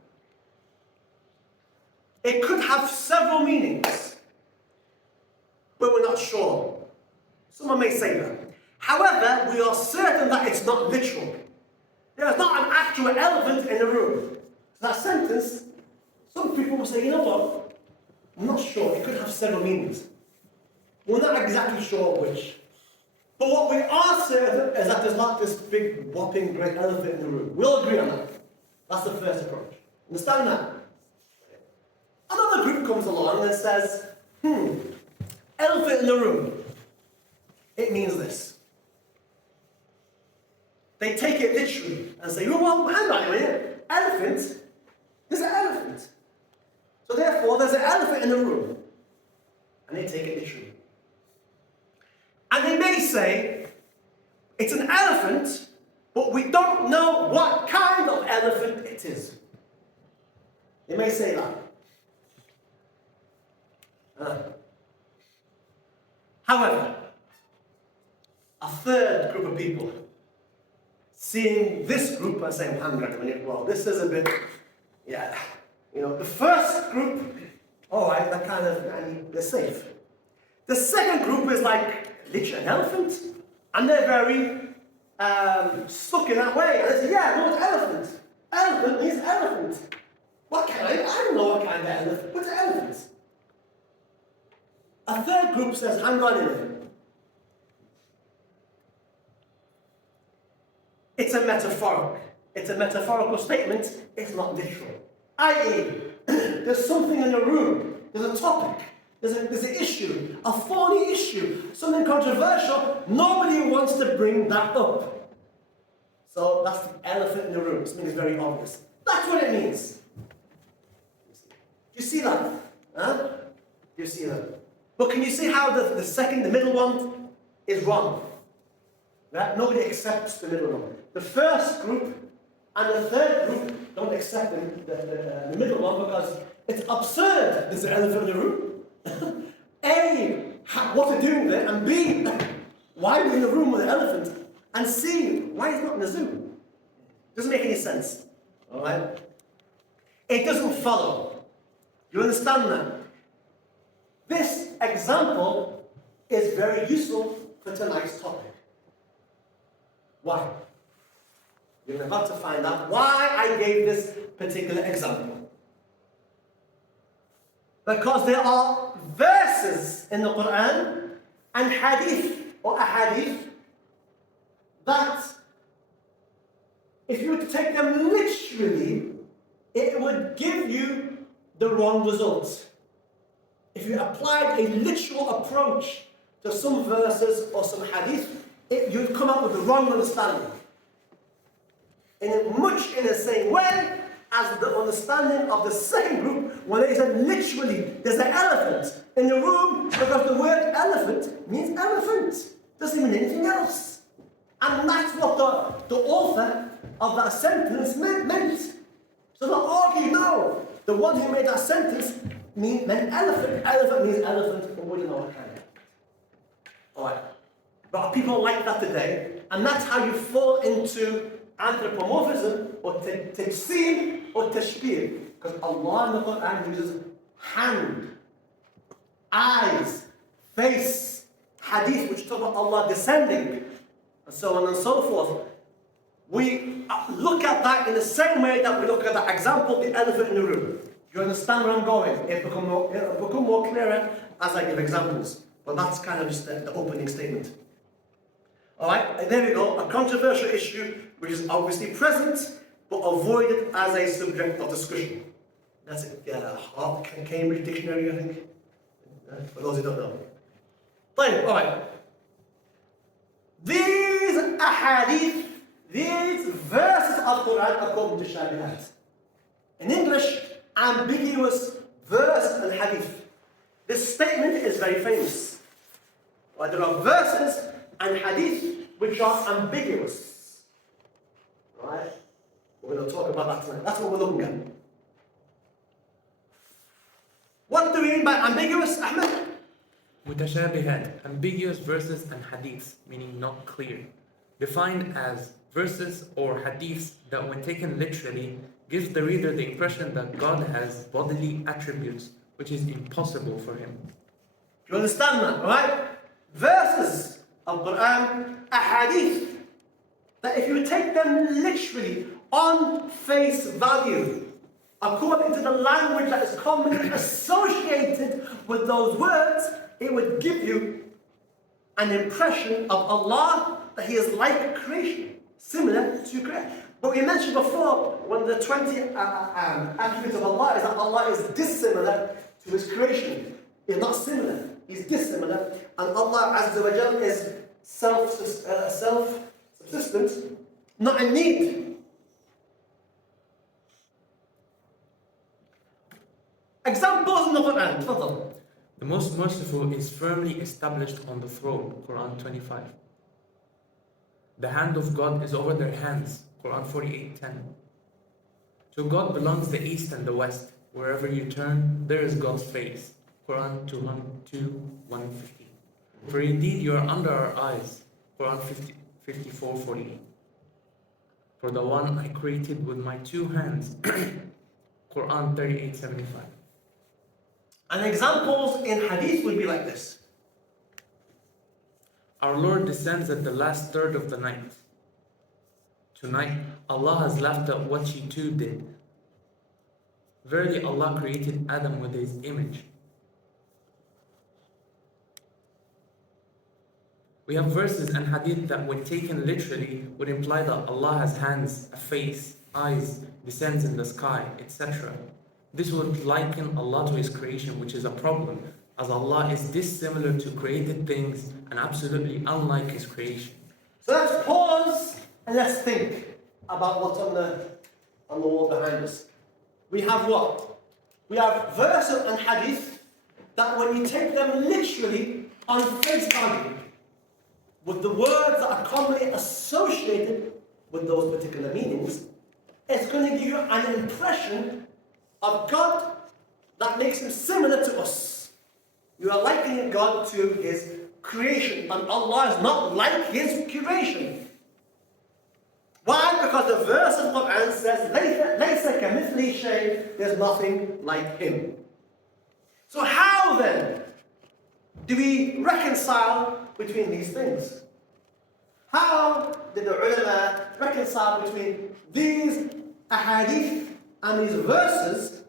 It could have several meanings, but we're not sure. Someone may say that. However, we are certain that it's not literal. There is not an actual elephant in the room. So that sentence, some people will say, you know what? I'm not sure. It could have several meanings. We're not exactly sure which. But what we are certain is that there's not this big, whopping, great elephant in the room. We'll agree on that. That's the first approach. Understand that? Another group comes along and says, elephant in the room. It means this. They take it literally and say, well, hang on a minute. Elephant? There's an elephant. So therefore, there's an elephant in the room. And they take it literally. And they may say, it's an elephant, but we don't know what kind of elephant it is. They may say that. However, a third group of people seeing this group and saying, hang on a minute, well, this is a bit, the first group, all right, that kind of, they're safe. The second group is like, literally an elephant, and they're very stuck in that way. And they say, yeah, no, it's elephant. Elephant means elephant. What kind? I don't know what kind of elephant. What's an elephant? A third group says, hang on a minute. It's a metaphoric. It's a metaphorical statement. It's not literal. I.e., there's something in the room. There's a topic. There's an issue. A thorny issue. Something controversial. Nobody wants to bring that up. So that's the elephant in the room. Something is very obvious. That's what it means. Do you see that? Huh? Do you see that? But can you see how the middle one is wrong? Right? Nobody accepts the middle one. The first group and the third group don't accept the middle one because it's absurd. There's an elephant in the room. A, what are doing there? And B, why are we in the room with an elephant? And C, why is it not in the zoo? Doesn't make any sense. Alright? It doesn't follow. You understand that? This example is very useful for tonight's topic. Why? You're about to find out why I gave this particular example. Because there are verses in the Quran and hadith or ahadith that if you were to take them literally, it would give you the wrong results. If you applied a literal approach to some verses or some hadith, you'd come up with the wrong understanding. Much in the same way as the understanding of the second group when they said literally there's an elephant in the room because the word elephant means elephant. Doesn't mean anything else. And that's what the author of that sentence meant. So they'll argue, no, the one who made that sentence meant elephant. Elephant means elephant, but we don't know what kind of elephant. Alright. But people like that today, and that's how you fall into anthropomorphism or tajseem or tashbih. Because Allah in the Quran uses hand, eyes, face, hadith, which talk about Allah descending, and so on and so forth. We look at that in the same way that we look at that example, the elephant in the room. You understand where I'm going? It'll become more clearer as I give examples. But that's kind of just the opening statement. Alright, there we go. A controversial issue which is obviously present but avoided as a subject of discussion. That's it. Cambridge Dictionary, I think. For those who don't know. Alright. These ahadith, these verses of Quran are called mutashabihat. In English, ambiguous verse and hadith. This statement is very famous. There are verses and hadith which are ambiguous. Right? We're going to talk about that tonight. That's what we're looking at. What do we mean by ambiguous, Ahmed? Mutashabihat, ambiguous verses and hadiths, meaning not clear. Defined as verses or hadiths that when taken literally gives the reader the impression that God has bodily attributes which is impossible for him. You understand that, right? Verses of Quran, ahadith, that if you take them literally on face value, according to the language that is commonly associated with those words, it would give you an impression of Allah that He is like creation, similar to creation. But we mentioned before, one of the 20 attributes of Allah is that Allah is dissimilar to His creation. He's not similar, He's dissimilar. And Allah Azza wa Jal is self-subsistent, not in need. Examples in the Quran, tafadhal. The most merciful is firmly established on the throne, Quran 25. The hand of God is over their hands, Quran 48:10. To God belongs the east and the west. Wherever you turn, there is God's face, Quran 2:150. For indeed you are under our eyes, Quran 54:48. For the one I created with my two hands, Quran 38:75. And examples in hadith would be like this. Our Lord descends at the last third of the night, Tonight, Allah has laughed at what you two did. Verily, Allah created Adam with His image. We have verses and hadith that, when taken literally, would imply that Allah has hands, a face, eyes, descends in the sky, etc. This would liken Allah to His creation, which is a problem, as Allah is dissimilar to created things and absolutely unlike His creation. So let's pause and let's think about what's on the wall behind us. We have what? We have verses and hadith that, when you take them literally on face value, with the words that are commonly associated with those particular meanings, it's going to give you an impression of God that makes Him similar to us. You are likening God to His creation, and Allah is not like His creation. Why? Because the verse of the Quran says, "Laysa kamithlihi shay," there's nothing like Him. So how then do we reconcile between these things? How did the ulama reconcile between these ahadith and these verses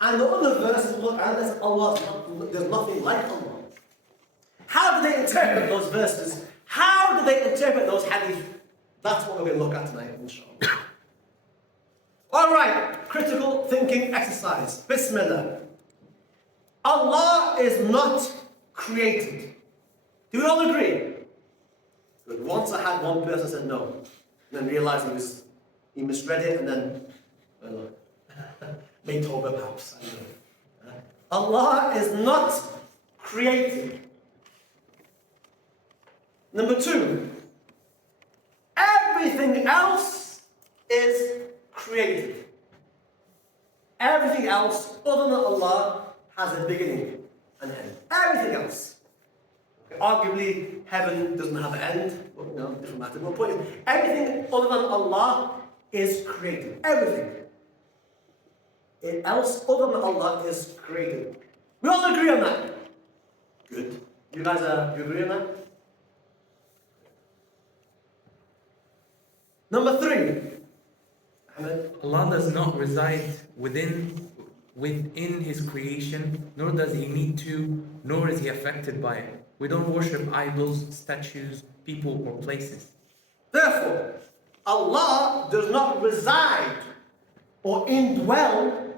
and the other verses of the Quran that says there's nothing like Allah? How do they interpret those verses? How do they interpret those hadith? That's what we're going to look at tonight, inshallah. Alright, critical thinking exercise. Bismillah. Allah is not created. Do we all agree? Good. Once I had one person said no, and then realized he misread it, and then made tawbah perhaps. I don't know. Allah is not created. Number two, everything else is created. Everything else other than Allah has a beginning and end. Everything else. Arguably, heaven doesn't have an end. Well, no, different matter. But the point is, everything other than Allah is created. Everything else other than Allah is created. We all agree on that. Good. You guys you agree on that? Number three. Ahmed? Allah does not reside within His creation, nor does He need to, nor is He affected by it. We don't worship idols, statues, people, or places. Therefore, Allah does not reside or indwell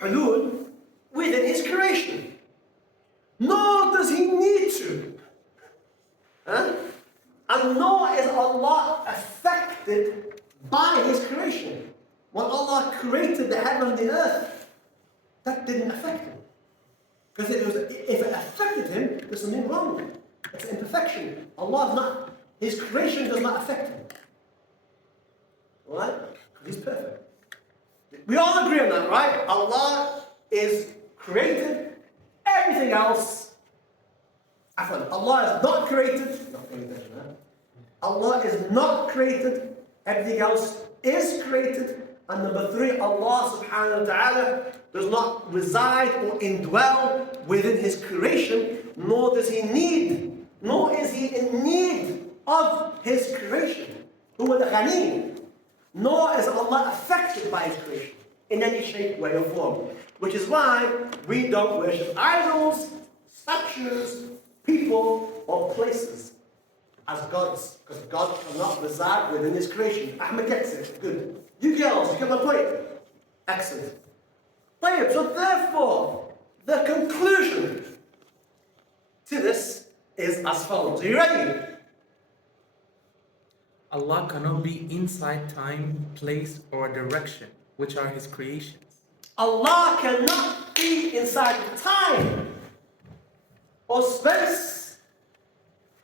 hulul within His creation. Nor does He need to. And nor is Allah affected by His creation. When Allah created the heaven and the earth, that didn't affect Him. Because if it affected Him, there's something wrong. It's an imperfection. Allah is not, His creation does not affect Him. Alright? He's perfect. We all agree on that, right? Allah is created. Everything else, Allah is not created. Allah is not created. Everything else is created. And number three, Allah subhanahu wa ta'ala does not reside or indwell within His creation, nor is He in need of His creation. Huwa al-Ghani. Nor is Allah affected by His creation in any shape, way, or form. Which is why we don't worship idols, statues, people, or places as gods. Because God cannot reside within His creation. Ahmed gets it. Good. You girls, you get my point? Excellent. So therefore, the conclusion to this is as follows. Are you ready? Allah cannot be inside time, place, or direction, which are His creations. Allah cannot be inside time or space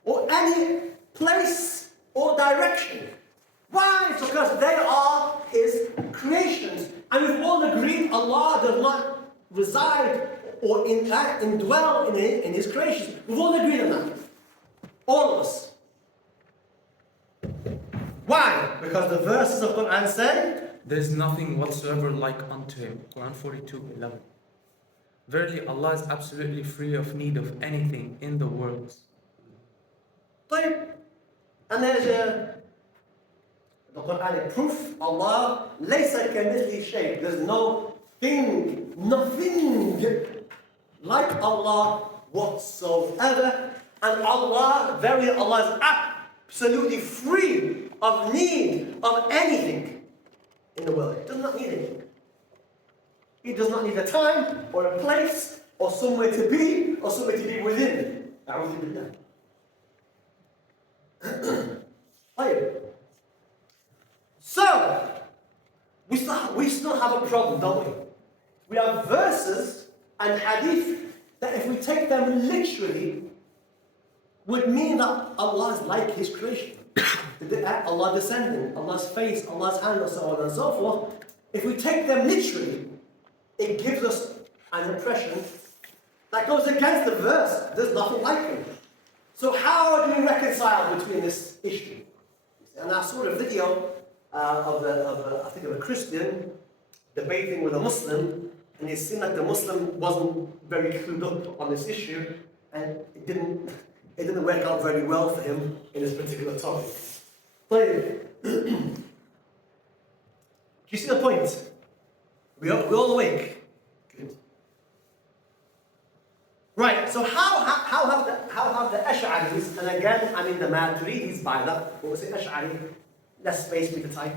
or any place or direction. Why? It's because they are His creations. And we've all agreed Allah does not reside or indwell in His creations. We've all agreed on that. All of us. Why? Because the verses of Quran say, there is nothing whatsoever like unto Him. Quran 42:11. Verily, Allah is absolutely free of need of anything in the worlds. and there's a the Quranic proof, Allah, لَيْسَ كَمِثْلِهِ شَيْءٍ. There's nothing like Allah whatsoever. And Allah is absolutely free of need of anything in the world. He does not need anything. He does not need a time or a place or somewhere to be or somewhere to be within. أعوذ بالله. So, we still have a problem, don't we? We have verses and hadith that if we take them literally would mean that Allah is like His creation. Allah descending, Allah's face, Allah's hand, and so on and so forth. If we take them literally, it gives us an impression that goes against the verse. There's nothing like Him. So how do we reconcile between this issue? And I saw a video of a Christian debating with a Muslim, and it seemed like the Muslim wasn't very clued up on this issue, and it didn't work out very well for him in this particular topic. But do you see the point? We're all awake. Good. Right, so how have the Ash'aris, and again, I mean the Maturidis by that, but we'll say Ash'ari, less space for me to type.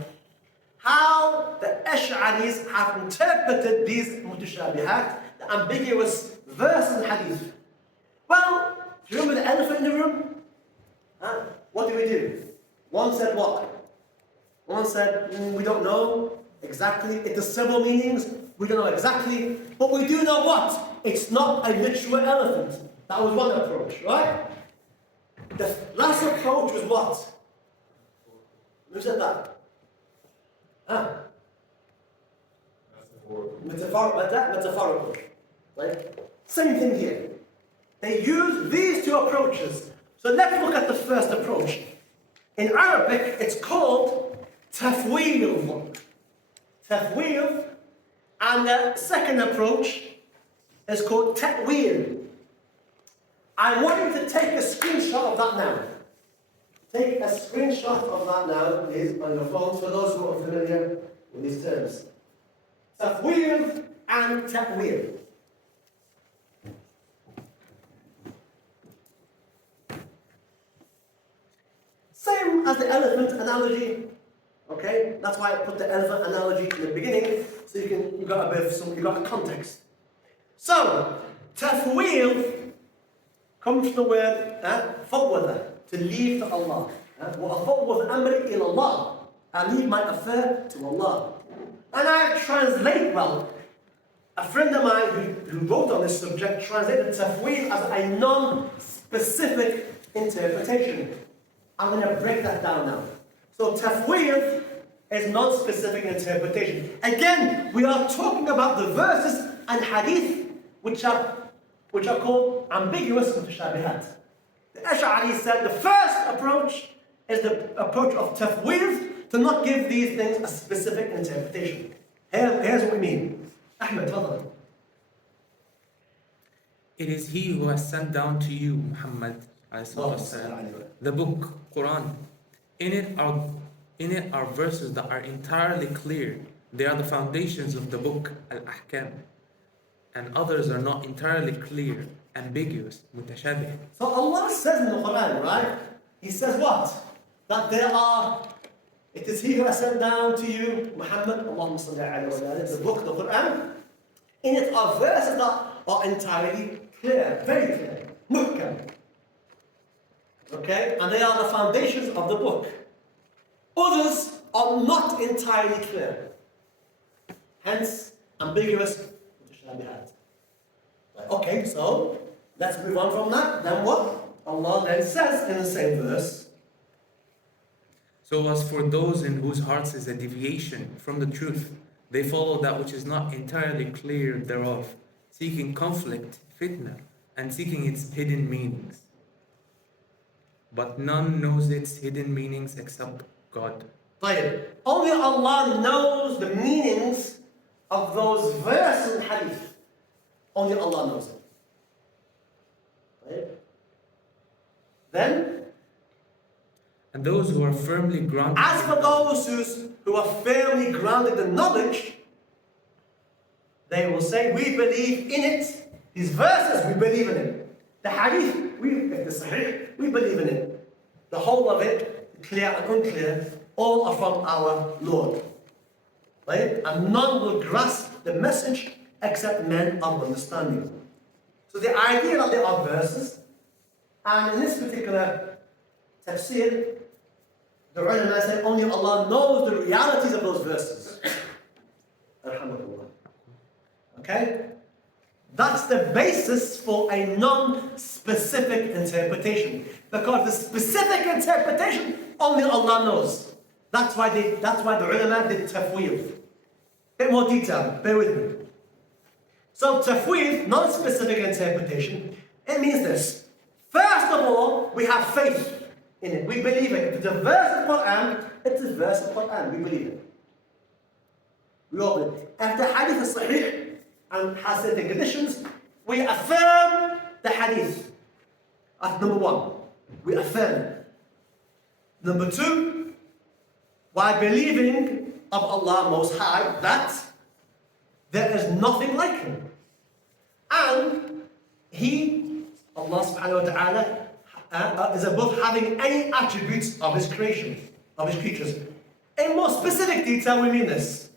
How the Ash'aris have interpreted these mutashabihat, the ambiguous verses and hadith. Well, do you remember the elephant in the room? What do? One said what? One said, we don't know exactly. It has several meanings. We don't know exactly. But we do know what? It's not a literal elephant. That was one approach, right? The last approach was what? Who said that? Metaphorical. Right? Same thing here. They use these two approaches. So let's look at the first approach. In Arabic, it's called tafweel. Tafweel. And the second approach is called ta'weel. I want you to take a screenshot of that now. Take a screenshot of that now, please, on your phones, for those who are familiar with these terms. Tafweel and ta'weel. Same as the elephant analogy. Okay, that's why I put the elephant analogy in the beginning, so you got a context. So, tafweel comes from the word fawwada, to leave to Allah. وَأَفَوَّضْ أَمْرِي إِلَى اللَّهِ. I leave my affair to Allah. And I translate, well, a friend of mine who wrote on this subject translated tafweel as a non-specific interpretation. I'm going to break that down now. So tafweel is non-specific interpretation. Again, we are talking about the verses and hadith which are called ambiguous mutashabihat. The Ash'ari said the first approach is the approach of tafweel, to not give these things a specific interpretation. Here's what we mean. Ahmed, tafadhal. It is He who has sent down to you, Muhammad, the book, Quran. In it are verses that are entirely clear. They are the foundations of the book, Al-Ahkam. And others are not entirely clear, ambiguous, mutashabih. So Allah says in the Quran, right? He says what? That it is He who has sent down to you, Muhammad, Allahumma salli alayhi wa sallam, the book, the Quran. In it are verses that are entirely clear, very clear, muhkam. Okay? And they are the foundations of the book. Others are not entirely clear. Hence, ambiguous. Okay, so let's move on from that. Then what? Allah then says in the same verse. So as for those in whose hearts is a deviation from the truth, they follow that which is not entirely clear thereof, seeking conflict, fitna, and seeking its hidden meanings. But none knows its hidden meanings except God. Only Allah knows the meanings of those verses in hadith. Only Allah knows it. Right? Then? And those who are firmly grounded As for those who are firmly grounded in knowledge, they will say, we believe in it. These verses, we believe in it. The hadith, if the sahih, we believe in it. The whole of it, clear and unclear, all are from our Lord. Right? And none will grasp the message except men of understanding. So the idea that there are verses, and in this particular tafsir, the ulama say only Allah knows the realities of those verses. Alhamdulillah. Okay? That's the basis for a non-specific interpretation. Because the specific interpretation only Allah knows. That's why the ulama did tafweed. Bit more detail, bear with me. So tafweed, non-specific interpretation, it means this. First of all, we have faith in it. We believe it. If it's a verse of Quran, it's a verse of Quran. We believe it. We all believe it. If the hadith is sahih and has certain conditions, we affirm the hadith. That's number one. We affirm it. Number two, by believing of Allah Most High that there is nothing like Him. And He, Allah subhanahu wa ta'ala, is above having any attributes of His creation, of His creatures. In more specific detail, we mean this.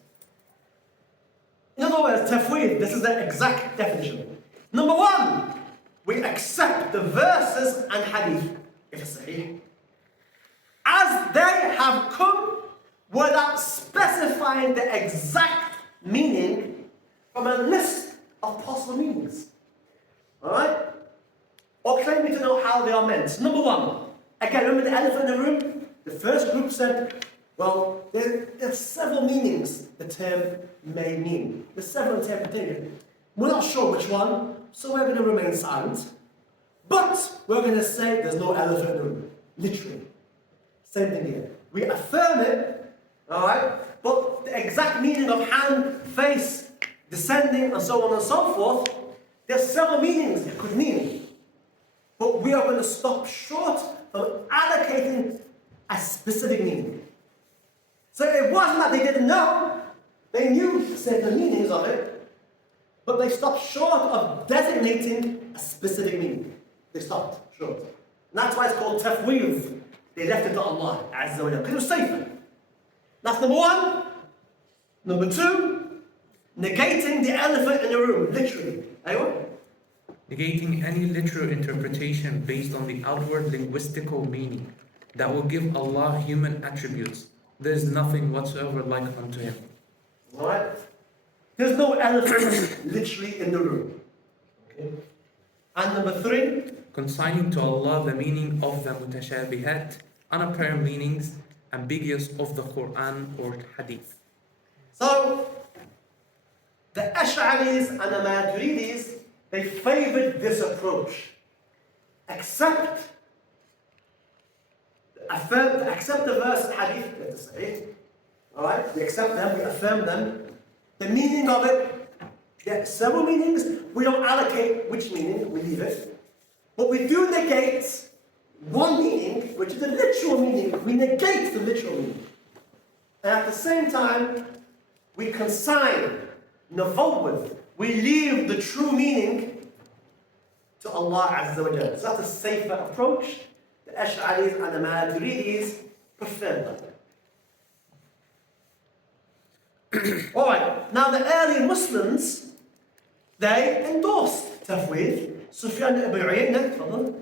In other words, tafweed, this is the exact definition. Number one, we accept the verses and hadith, if it's sahih, as they have come without specifying the exact meaning from a list of possible meanings. Alright? Or claiming to know how they are meant. Number one, again, remember the elephant in the room? The first group said, well, there's several meanings the term may mean. There's several interpretations. We're not sure which one, so we're going to remain silent. But we're going to say there's no elephant in the room. Literally. Same thing here. We affirm it, alright? But the exact meaning of hand, face, descending, and so on and so forth, there's several meanings it could mean. But we are going to stop short of allocating a specific meaning. So it wasn't that they didn't know. They knew certain meanings of it, but they stopped short of designating a specific meaning. They stopped short. And that's why it's called tafweed. They left it to Allah Azza wa Jalla, because it was safer. That's number one. Number two, negating the elephant in the room, literally. Anyone? Negating any literal interpretation based on the outward linguistical meaning that will give Allah human attributes. There is nothing whatsoever like unto Him. Alright? There's no elephant literally in the room. Okay? And number three, Consigning to Allah the meaning of the mutashabihat, unapparent meanings, ambiguous of the Quran or Hadith. so the Ash'aris and the Maturidis, they favored this approach. Accept the verse of hadith, let's say. Alright? We accept them, we affirm them. The meaning of it, there are several meanings. We don't allocate which meaning, we leave it. But we do negate one meaning, which is the literal meaning. We negate the literal meaning. And at the same time, we consign, nafawwid, we leave the true meaning to Allah Azza wa Jalla. So that's a safer approach. The Ash'aris and the Maturidis prefer that. Alright, now the early Muslims, they endorsed tafweed. Sufyan ibn Uyayna, تفضل.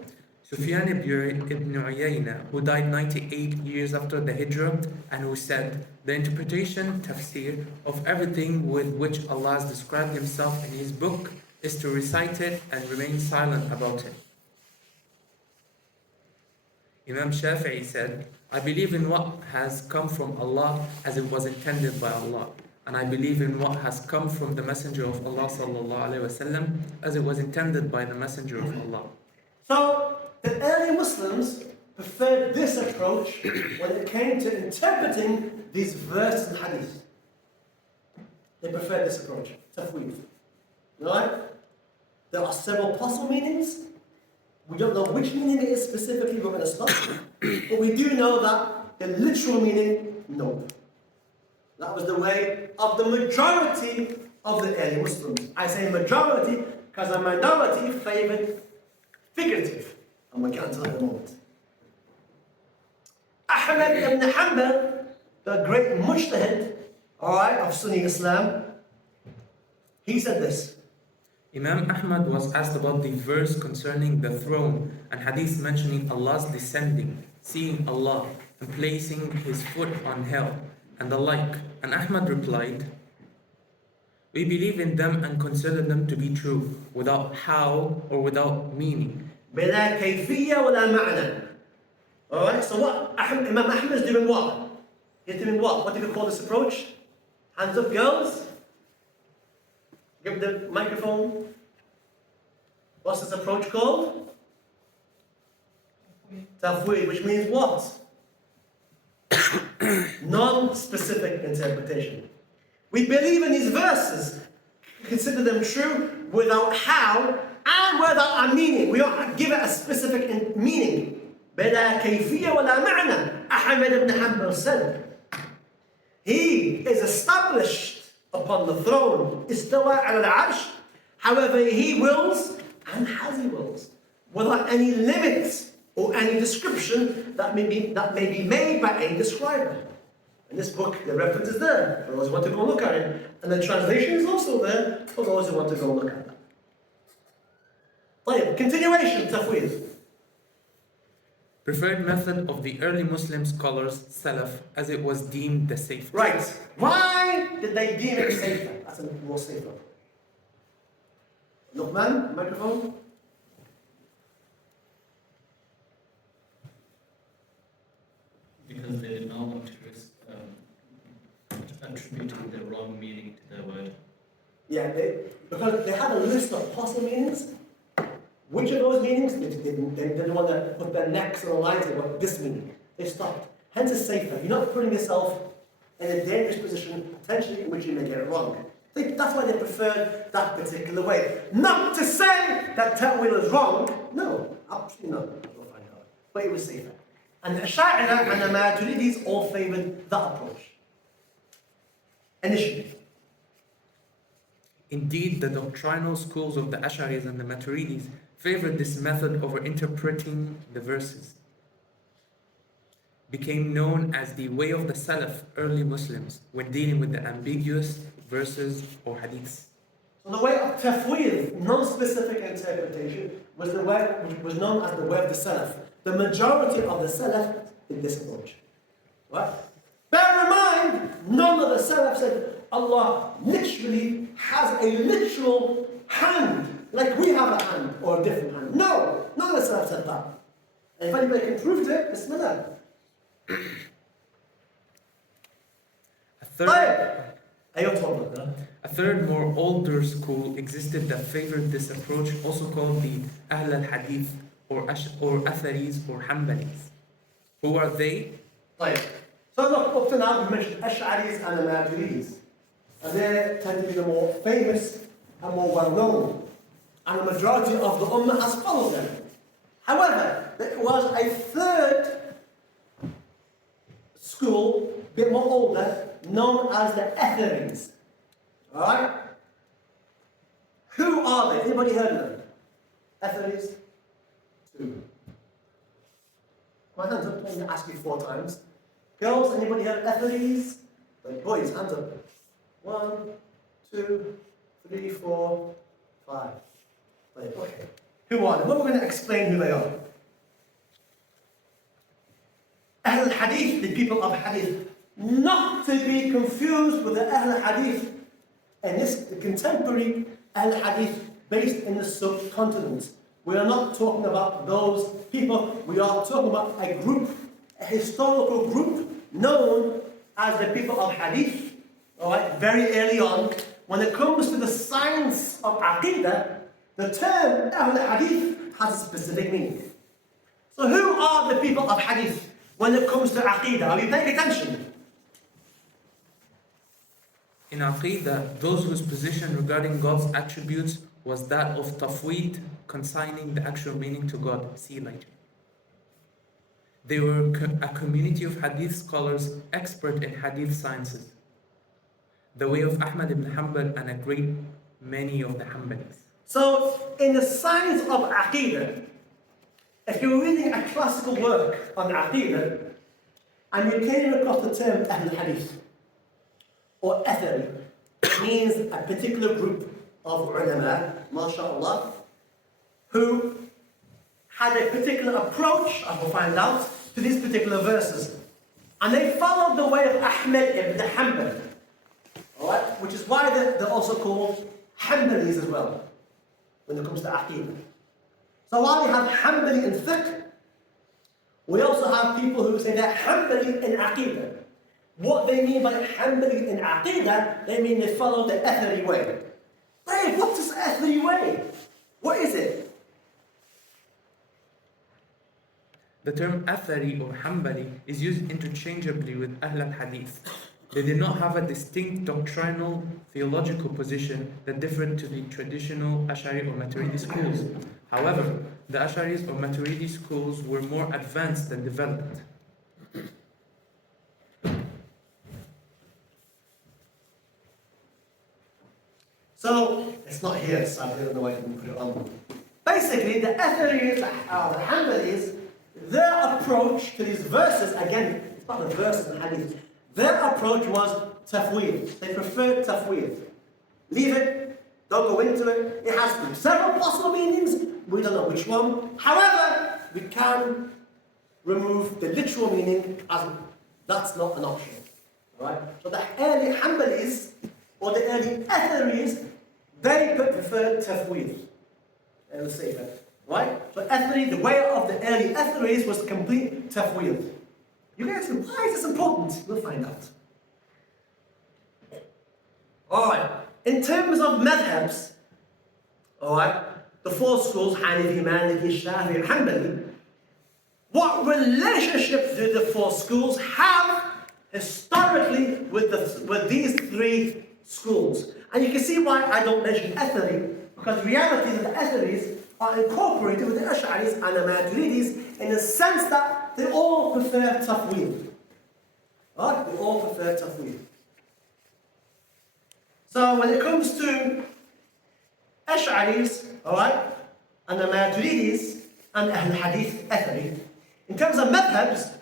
Sufyan ibn Uyayna, who died 98 years after the Hijrah, and who said, the interpretation, tafsir, of everything with which Allah has described Himself in His book is to recite it and remain silent about it. Imam Shafi'i said, I believe in what has come from Allah as it was intended by Allah. And I believe in what has come from the Messenger of Allah sallallahu alaihi wasallam as it was intended by the Messenger of Allah. So, the early Muslims preferred this approach when it came to interpreting these verses and hadith. They preferred this approach, tafweed. Right? There are several possible meanings. We don't know which meaning it is specifically, we're going to stop. But we do know that the literal meaning, no. That was the way of the majority of the early Muslims. I say majority because a minority favoured figurative. And we'll get into that in a moment. Ahmad ibn Hanbal, the great mujtahid, alright, of Sunni Islam, he said this. Imam Ahmad was asked about the verse concerning the throne and hadith mentioning Allah's descending, seeing Allah, and placing his foot on hell, and the like. And Ahmad replied, "We believe in them and consider them to be true, without how or without meaning." بلا كيفية ولا معنى. Alright, so what? Imam Ahmad is doing what? He's doing what? What do we call this approach? Hands up, girls. Give the microphone. What's this approach called? Tafweed, which means what? Non-specific interpretation. We believe in these verses, consider them true without how and without a meaning. We don't give it a specific meaning. بلا كيفية ولا معنى. Ahmad ibn Hanbal said, he is established upon the throne, استوى على العرش. However, he wills and as he wills, without any limits or any description that may be made by a describer. In this book, the reference is there for those who want to go and look at it, and the translation is also there for those who want to go and look at it. طيب, continuation, tafweed. Preferred method of the early Muslim scholars, Salaf, as it was deemed the safe. Right. Why did they deem it safer? That's a more safer. Luqman, microphone. Because they did not want to risk attributing the wrong meaning to their word. Yeah, because they had a list of possible meanings. Which of those meanings they didn't want to put their necks on the line to what this meaning. They stopped. Hence it's safer. You're not putting yourself in a dangerous position, potentially in which you may get it wrong. That's why they preferred that particular way. Not to say that ta'wil is wrong. No, absolutely not. We'll find out. But it was safer. And the Ash'ari and the Maturidis all favoured that approach. Initially. Indeed, the doctrinal schools of the Ash'aris and the Maturidis favored this method over interpreting the verses. Became known as the way of the Salaf, early Muslims, when dealing with the ambiguous verses or hadiths. So the way of tafweed, non-specific interpretation, was the way which was known as the way of the Salaf. The majority of the Salaf did this approach. Right? Bear in mind, none of the Salaf said Allah literally has a literal hand, like we have a hand or a different hand. No, none of the Salaf said that. And if anybody can prove it, Bismillah. A third more older school existed that favored this approach, also called the Ahl al-Hadith or Atharis or Hanbalis. Who are they? طيب. So look, up to now we mentioned Ash'aris and Al Maturidis. And they tend to be the more famous and more well known. And the majority of the Ummah has followed them. However, there was a third school, a bit more older, known as the Atharis. Alright? Who are they? Anybody heard of them? Atharis? Two. My hands up, I'm going to ask you 4 times. Girls, anybody heard of Atharis? Boys, hands up. 1, 2, 3, 4, 5. Okay. Who are they? Well, we're going to explain who they are. Ahl Hadith, the people of Hadith, not to be confused with the Ahl Hadith and the contemporary Ahl Hadith based in the subcontinent. We are not talking about those people. We are talking about a group, a historical group known as the people of Hadith. All right, very early on, when it comes to the science of Aqidah, the term Ahl Hadith has a specific meaning. So who are the people of Hadith when it comes to Aqidah? Are you paying attention? In Aqidah, those whose position regarding God's attributes was that of tafweed, consigning the actual meaning to God. See later. They were a community of Hadith scholars expert in Hadith sciences, the way of Ahmad ibn Hanbal and a great many of the Hanbalis. So, in the science of Aqidah, if you're reading a classical work on Aqidah, and you came across the term Ahl Hadith, or Athari, it means a particular group of ulama, mashallah, who had a particular approach, I will find out, to these particular verses. And they followed the way of Ahmad ibn Hanbal, alright? Which is why they're also called Hanbalis as well, when it comes to Aqidah. So while we have Hanbali in fiqh, we also have people who say they're Hanbali in Aqidah. What they mean by Hanbali in Aqidah, they mean they follow the Athari way. Hey, what's this Athari way? What is it? The term Athari or Hanbali is used interchangeably with Ahl al-Hadith. They did not have a distinct doctrinal theological position that differed to the traditional Ash'ari or Maturidi schools. However, the Ash'aris or Maturidi schools were more advanced and developed. So, it's not here, so I don't know why I didn't put it on. Basically, the Atharis, the Hanbalis, their approach to these verses, again, it's not the verses in Hadith, their approach was tafweed. They preferred tafweed. Leave it, don't go into it. It has several possible meanings, we don't know which one. However, we can remove the literal meaning as that's not an option. Alright? So the early Hanbalis, or the early Atharis, they preferred tafweed. They will say that. Right? So Athari, the way of the early Atharis was complete tafweed. You guys, why is this important? We'll find out. Alright. In terms of madhabs, alright, the four schools, Hanafi, Maliki, Shafi'i, and Hanbali, what relationship do the four schools have historically with these three schools? And you can see why I don't mention Athari, because the reality is that the Atharis are incorporated with the Ash'aris and the Maturidis in the sense that they all prefer tafweed. Right? They all prefer tafweed. So when it comes to Ash'aris, alright, and the Maturidis and Ahl Hadith Athari, in terms of madhabs,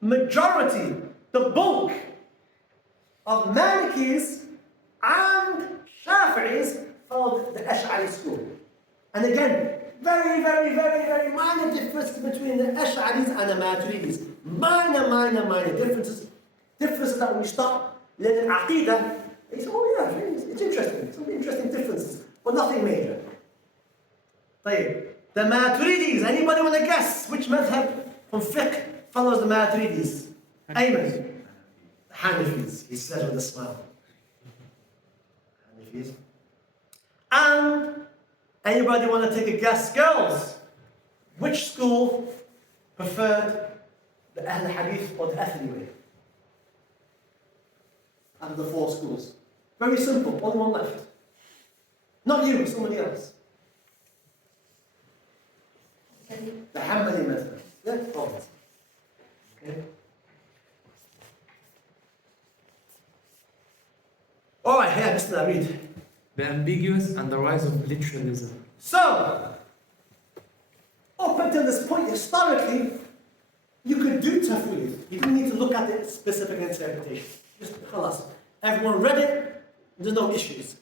majority, the bulk of Malikis and Shafi'is followed the Ash'ari school. And again, very, very, very, very minor difference between the Ash'aris and the Maturidis. Minor differences. Differences that when we start learning Aqidah, you say, oh yeah, it's interesting. Some interesting differences, but nothing major. طيب. The Maturidis, anybody want to guess which madhab from fiqh follows the Maturidis? Ayman. The Hanafis, he said with a smile. Hanafis. And anybody want to take a guess, girls? Which school preferred the Ahl Hadith or the Athari way? Out of the four schools. Very simple, only one left. Not you, somebody else. The Hanbali method. Yeah? Oh. Okay. Alright, here, Mr. Read. The ambiguous and the rise of literalism. So, up until this point, historically, you could do tafweed. You didn't need to look at the specific interpretation. Just khalas. Everyone read it, there's no issues.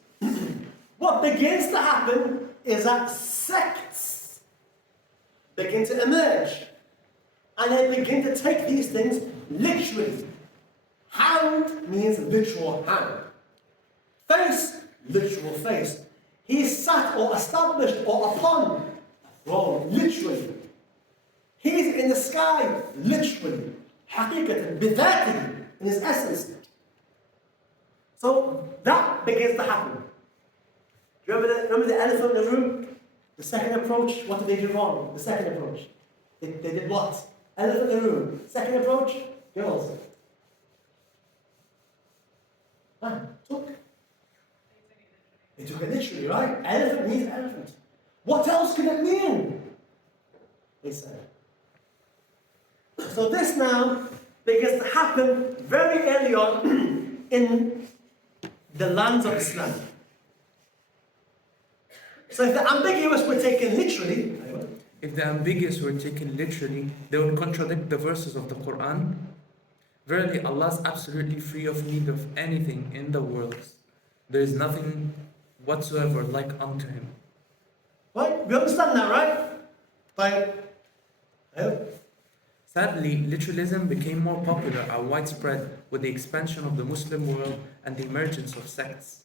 What begins to happen is that sects begin to emerge. And they begin to take these things literally. Hand means literal hand. Face, literal face. He sat or established or upon a throne, literally. He's in the sky, literally. Haqiqatan, bidhatihi, in his essence. So that begins to happen. Do you remember the elephant in the room? The second approach, what did they do wrong? The second approach. They did what? Elephant in the room. Second approach, girls. Took. They took it literally, right? Elephant means elephant. What else could it mean? They said. So this now begins to happen very early on in the lands of Islam. So if the ambiguous were taken literally, If the ambiguous were taken literally, they would contradict the verses of the Quran. Verily, Allah is absolutely free of need of anything in the world. There is nothing whatsoever like unto Him. right? We understand that, right? Sadly, literalism became more popular and widespread with the expansion of the Muslim world and the emergence of sects.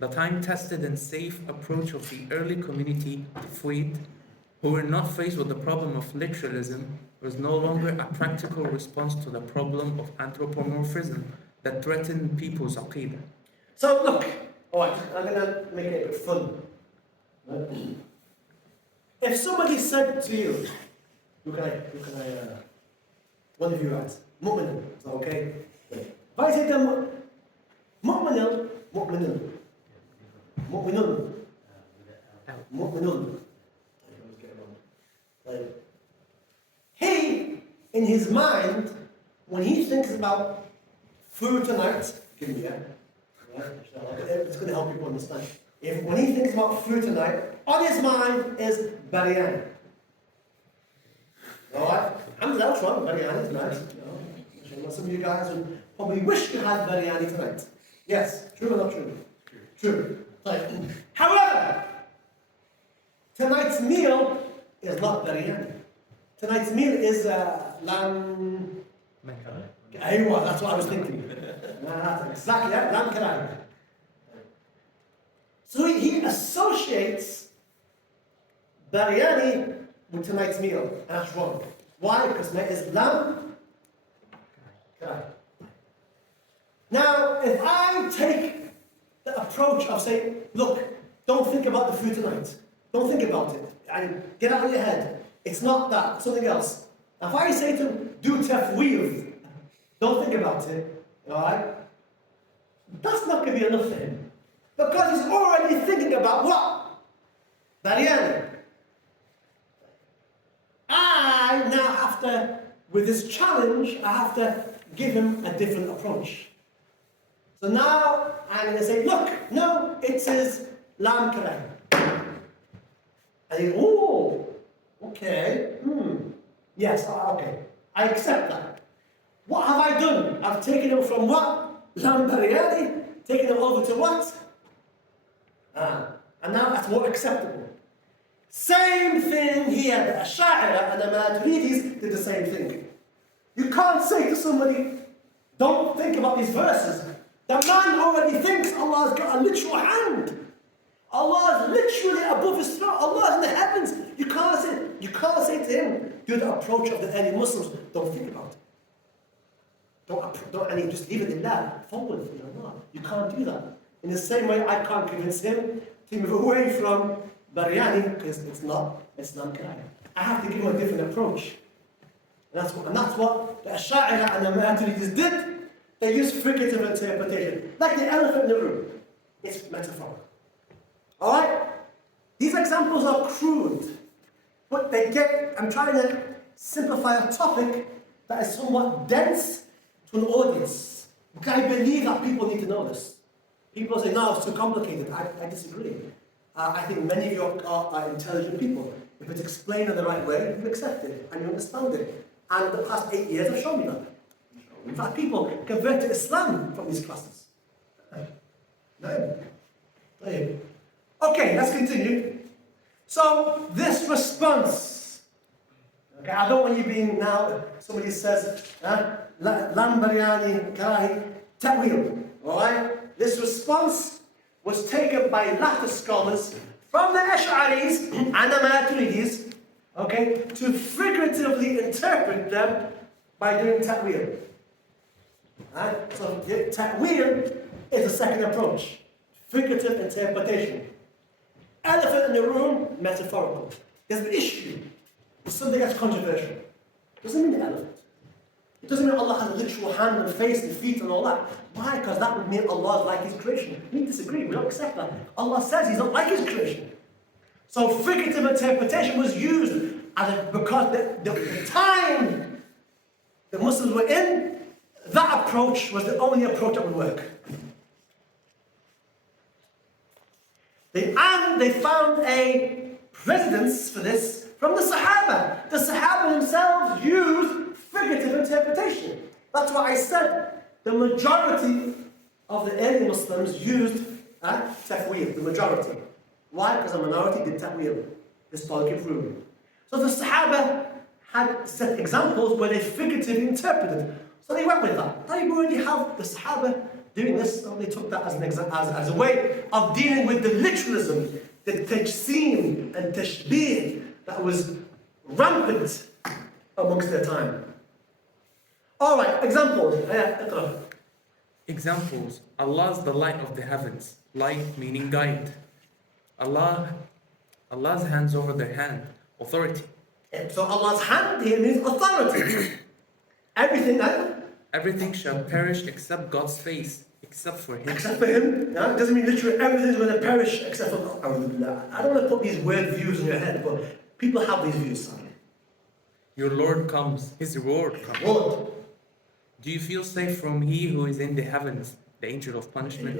The time-tested and safe approach of the early community, the Fuid, who were not faced with the problem of literalism, was no longer a practical response to the problem of anthropomorphism that threatened people's Aqidah. So look, alright, I'm going to make it a bit fun. If somebody said to you, who can I one of you guys, mu'min, is that okay? If I say to them, mu'minun, he, in his mind, when he thinks about food tonight, give me it's going to help people understand. When he thinks about food tonight, on his mind is biryani. Alright? And that's wrong, biryani is nice. You know. Some of you guys would probably wish you had biryani tonight. Yes, true or not true? True. Right. However, tonight's meal is not biryani. Tonight's meal is lamb. Aywa, that's what I was thinking. That's exactly that, lamb karai. So he associates biryani with tonight's meal, and that's wrong. Why? Because tonight is lamb karai. Now, if I take the approach of saying, look, don't think about the food tonight. Don't think about it. And get out of your head. It's not that, something else. If I say to him, do tafweed, don't think about it, alright? That's not going to be enough for him. Because he's already thinking about what? Biryani. I now have to, with this challenge, I have to give him a different approach. So now I'm going to say, look, no, it says lamb karai. And he, oh, okay, yes, okay, I accept that. What have I done? I've taken him from what? Lamb biryani, taken him over to what? And now that's more acceptable. Same thing here, the Ash'ari and the Maturidis did the same thing. You can't say to somebody, don't think about these verses. The man already thinks Allah's got a literal hand. Allah is literally above his throne. Allah is in the heavens. You can't say to him, do the approach of the early Muslims. Don't think about it. Don't just leave it in that. Forward for Allah. You can't do that. In the same way, I can't convince him to move away from biryani because it's not Islam karai. I have to give him a different approach. And that's what the Ash'ari and the Maturidis did. They used figurative interpretation. Like the elephant in the room. It's metaphorical. Alright? These examples are crude. But I'm trying to simplify a topic that is somewhat dense to an audience. Because I believe that people need to know this. People say, no, it's too complicated. I disagree. I think many of you are intelligent people. If it's explained in the right way, you accept it and you understand it. And the past 8 years have shown me that. In fact, people convert to Islam from these classes. No. Okay, let's continue. So, this response. Okay, I don't want you being now, somebody says, lamb biryani, karai, ta'wil. Alright? This response was taken by latter scholars from the Ash'aris and the Maturidis, okay, to figuratively interpret them by doing ta'wil. Right? So ta'wil is the second approach. Figurative interpretation. Elephant in the room, metaphorical. There's an issue. It's something that's controversial. It doesn't mean the elephant. It doesn't mean Allah has a literal hand and face and feet and all that. Why? Because that would mean Allah is like His creation. We disagree. We don't accept that. Allah says He's not like His creation. So figurative interpretation was used because the time the Muslims were in, that approach was the only approach that would work. And they found a precedence for this from the Sahaba. The Sahaba themselves used figurative interpretation. That's why I said the majority of the early Muslims used tafweel, the majority. Why? Because the minority did tafweel, historically proven. So the Sahaba had set examples where they figuratively interpreted. So they went with that. They already have the Sahaba doing this, so they took that as as a way of dealing with the literalism, the tajseem and tashbih that was rampant amongst their time. Alright, examples. Iqra. Examples. Allah is the light of the heavens. Light meaning guide. Allah's hands over their hand. Authority. So Allah's hand here means authority. Everything shall perish except God's face, except for Him. Except for Him. Yeah? It doesn't mean literally everything's going to perish except for God. I don't want to put these weird views in your head, but people have these views. Your Lord comes, His reward comes. Lord. Do you feel safe from He who is in the heavens, the angel of punishment?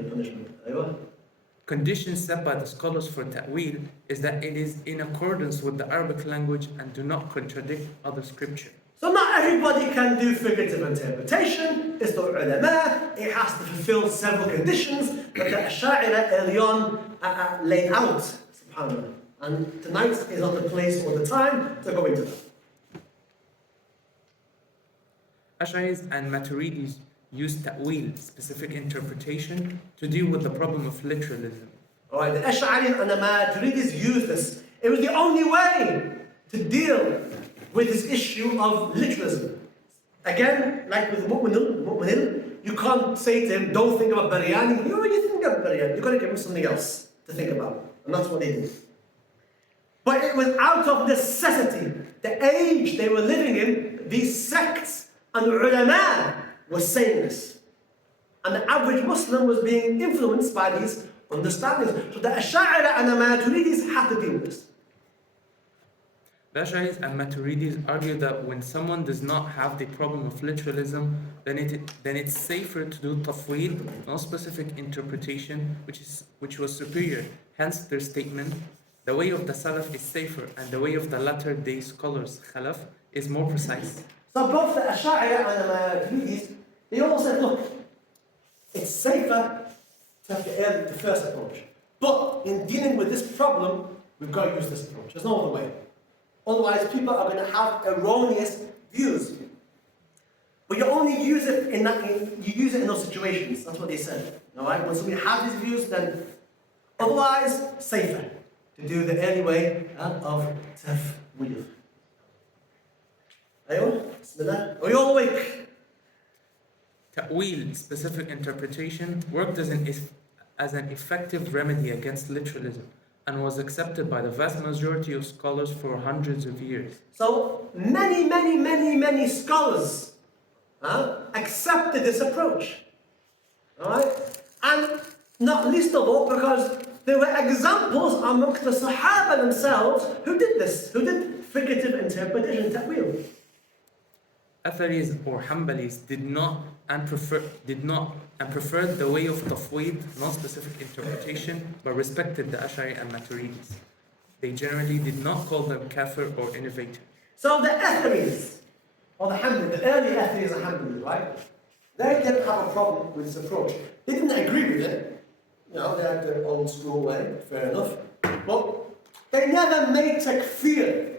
Conditions set by the scholars for ta'wil is that it is in accordance with the Arabic language and do not contradict other scripture. So not everybody can do figurative interpretation. It's the ulama. It has to fulfill several conditions that the Ash'ari early on laid out. SubhanAllah. And tonight is not the place or the time to go into that. Ash'aris and Maturidis use ta'wil, specific interpretation, to deal with the problem of literalism. Alright, the Ash'ari and the Maturidis used this. It was the only way to deal with this issue of literalism. Again, like with Mu'minil, you can't say to him, don't think about biryani. You already think about biryani. You've got to give him something else to think about. And that's what they did. But it was out of necessity. The age they were living in, these sects and ulama were saying this. And the average Muslim was being influenced by these understandings. So the Ash'ari and the Maturidis had to deal with this. The Ash'aris and Maturidis argue that when someone does not have the problem of literalism, then it's safer to do tafweel, non-specific interpretation, which was superior. Hence their statement, the way of the Salaf is safer, and the way of the latter-day scholars, Khalaf, is more precise. So both the Ash'ari and the Maturidis, they all said, look, it's safer to have the first approach. But in dealing with this problem, we've got to use this approach. There's no other way. Otherwise, people are going to have erroneous views. But you only use it in those situations. That's what they said. All right? When somebody has these views, then otherwise, safer to do the early way of tafweel. Aywa, Bismillah. Are you all awake? Ta'wil, specific interpretation, worked as an effective remedy against literalism, and was accepted by the vast majority of scholars for hundreds of years. So many scholars accepted this approach. Alright? And not least of all because there were examples amongst the Sahaba themselves who did this, who did figurative interpretation, ta'wil. Atharis or Hanbalis did not and preferred the way of tafwid, non-specific interpretation, but respected the Ash'ari and Maturidis. They generally did not call them kafir or innovator. So the Atharis, or the Hanbalis, the early Atharis and Hanbalis, right? They didn't have a problem with this approach. They didn't agree with it. You know, they had their old school way, fair enough. But they never made takfir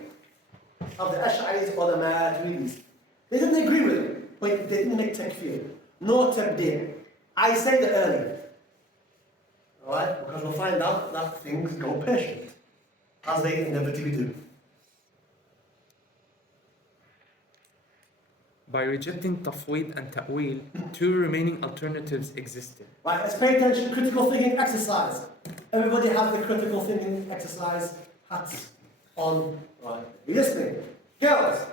of the Ash'aris or the Maturidis. They didn't agree with it, but they didn't make takfir, nor tabdi'. I say the early. Alright? Because we'll find out that things go pear-shaped, as they inevitably do. By rejecting tafwid and ta'wil, two remaining alternatives existed. Right, let's pay attention. Critical thinking exercise. Everybody has the critical thinking exercise hats on. Right. You listening? Girls.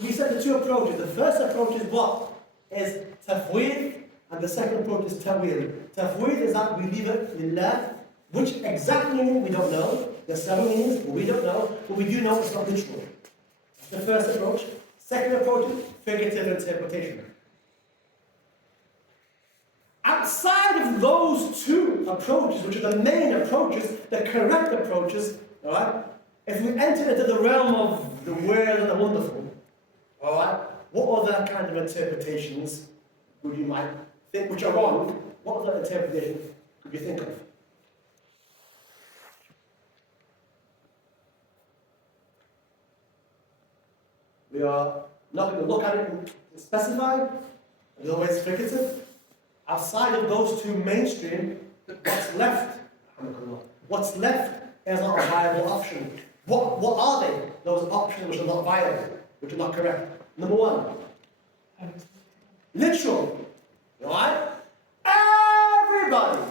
We said the two approaches. The first approach is what? Is tafwid, and the second approach is ta'wil. Tafwid is that we leave it lillah, which exact meaning we don't know. There's several meanings, we don't know. but we do know it's not literal. That's the first approach. Second approach is figurative interpretation. Outside of those two approaches, which are the main approaches, the correct approaches, alright? If we enter into the realm of the weird and the wonderful, alright, what other kind of interpretations would you might think which are wrong? What other interpretations could you think of? We are not going to look at it and specify, as always figurative. Outside of those two mainstream, what's left? What's left is not a viable option. What are they? Those options which are not viable, which are not correct. Number one, literal. Alright? Everybody,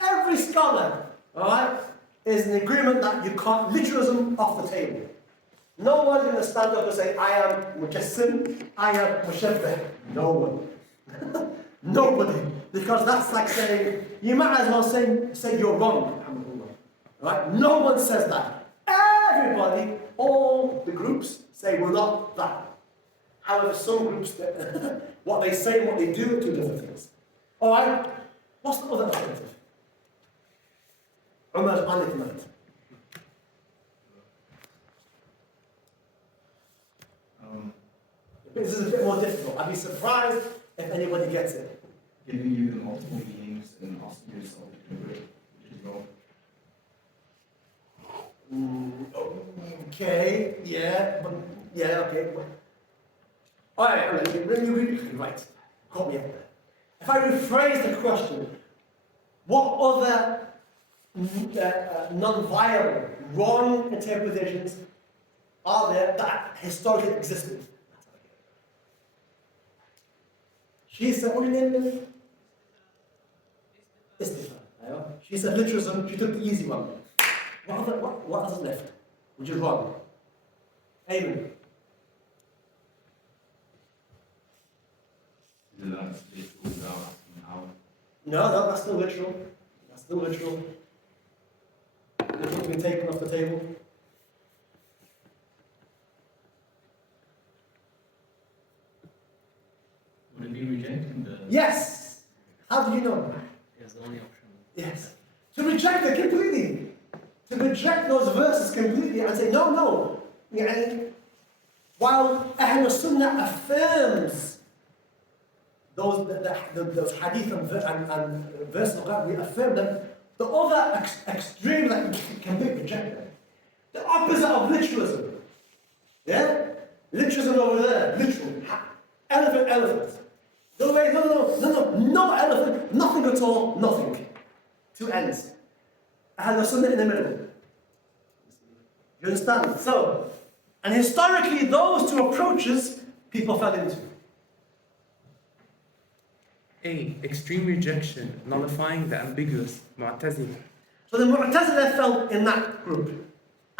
every scholar, alright, is in agreement that you can't literalism off the table. No one's going to stand up and say, I am mujassim, I am mushabbih. No one. Nobody. Because that's like saying, you might as well say you're wrong. Right? No one says that. Everybody, all the groups say we're not that. However, some groups, what they say and what they do are two different things. Alright? What's the other alternative? Umar al-Ithmat. This is a bit more difficult. I'd be surprised if anybody gets it. Giving you the multiple meanings and asking yourself to convert, which is wrong. Okay, yeah, but yeah, okay. Alright, right. Caught me up there. If I rephrase the question, what other non-viable, wrong interpretations are there that historically existed? She said, what do you name it? Istifa. She said literalism, she took the easy one. What else is left? Which is wrong. Amen. No, that's still literal. That's still literal. Literal's been taken off the table. Would it be rejecting the... Yes! How did you know? It's the only option. Yes. To reject it completely. To reject those verses completely and say, no. And while Ahl Sunnah affirms those hadith and verses of God, we affirm them. The other extreme that can be rejected. The opposite of literalism. Yeah? Literalism over there. Literal. Elephant. No way, no elephant, nothing at all, nothing. Two ends. Ahl Sunnah in the middle. You understand? So, and historically, those two approaches people fell into. A. Extreme rejection, nullifying the ambiguous, Mu'tazila. So the Mu'tazila fell in that group.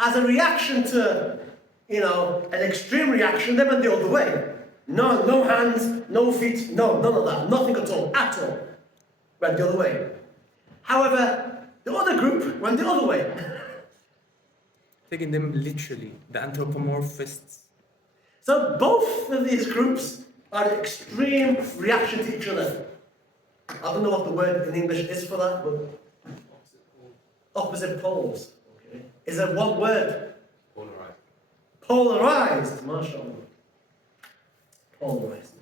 As a reaction to, an extreme reaction, they went the other way. No hands, no feet, no, none of that. Nothing at all. Went the other way. However, the other group went the other way. Taking them literally, the anthropomorphists. So both of these groups are an extreme reaction to each other. I don't know what the word in English is for that, but opposite poles. Okay. Is it one word? Polarized. MashaAllah. Polarized.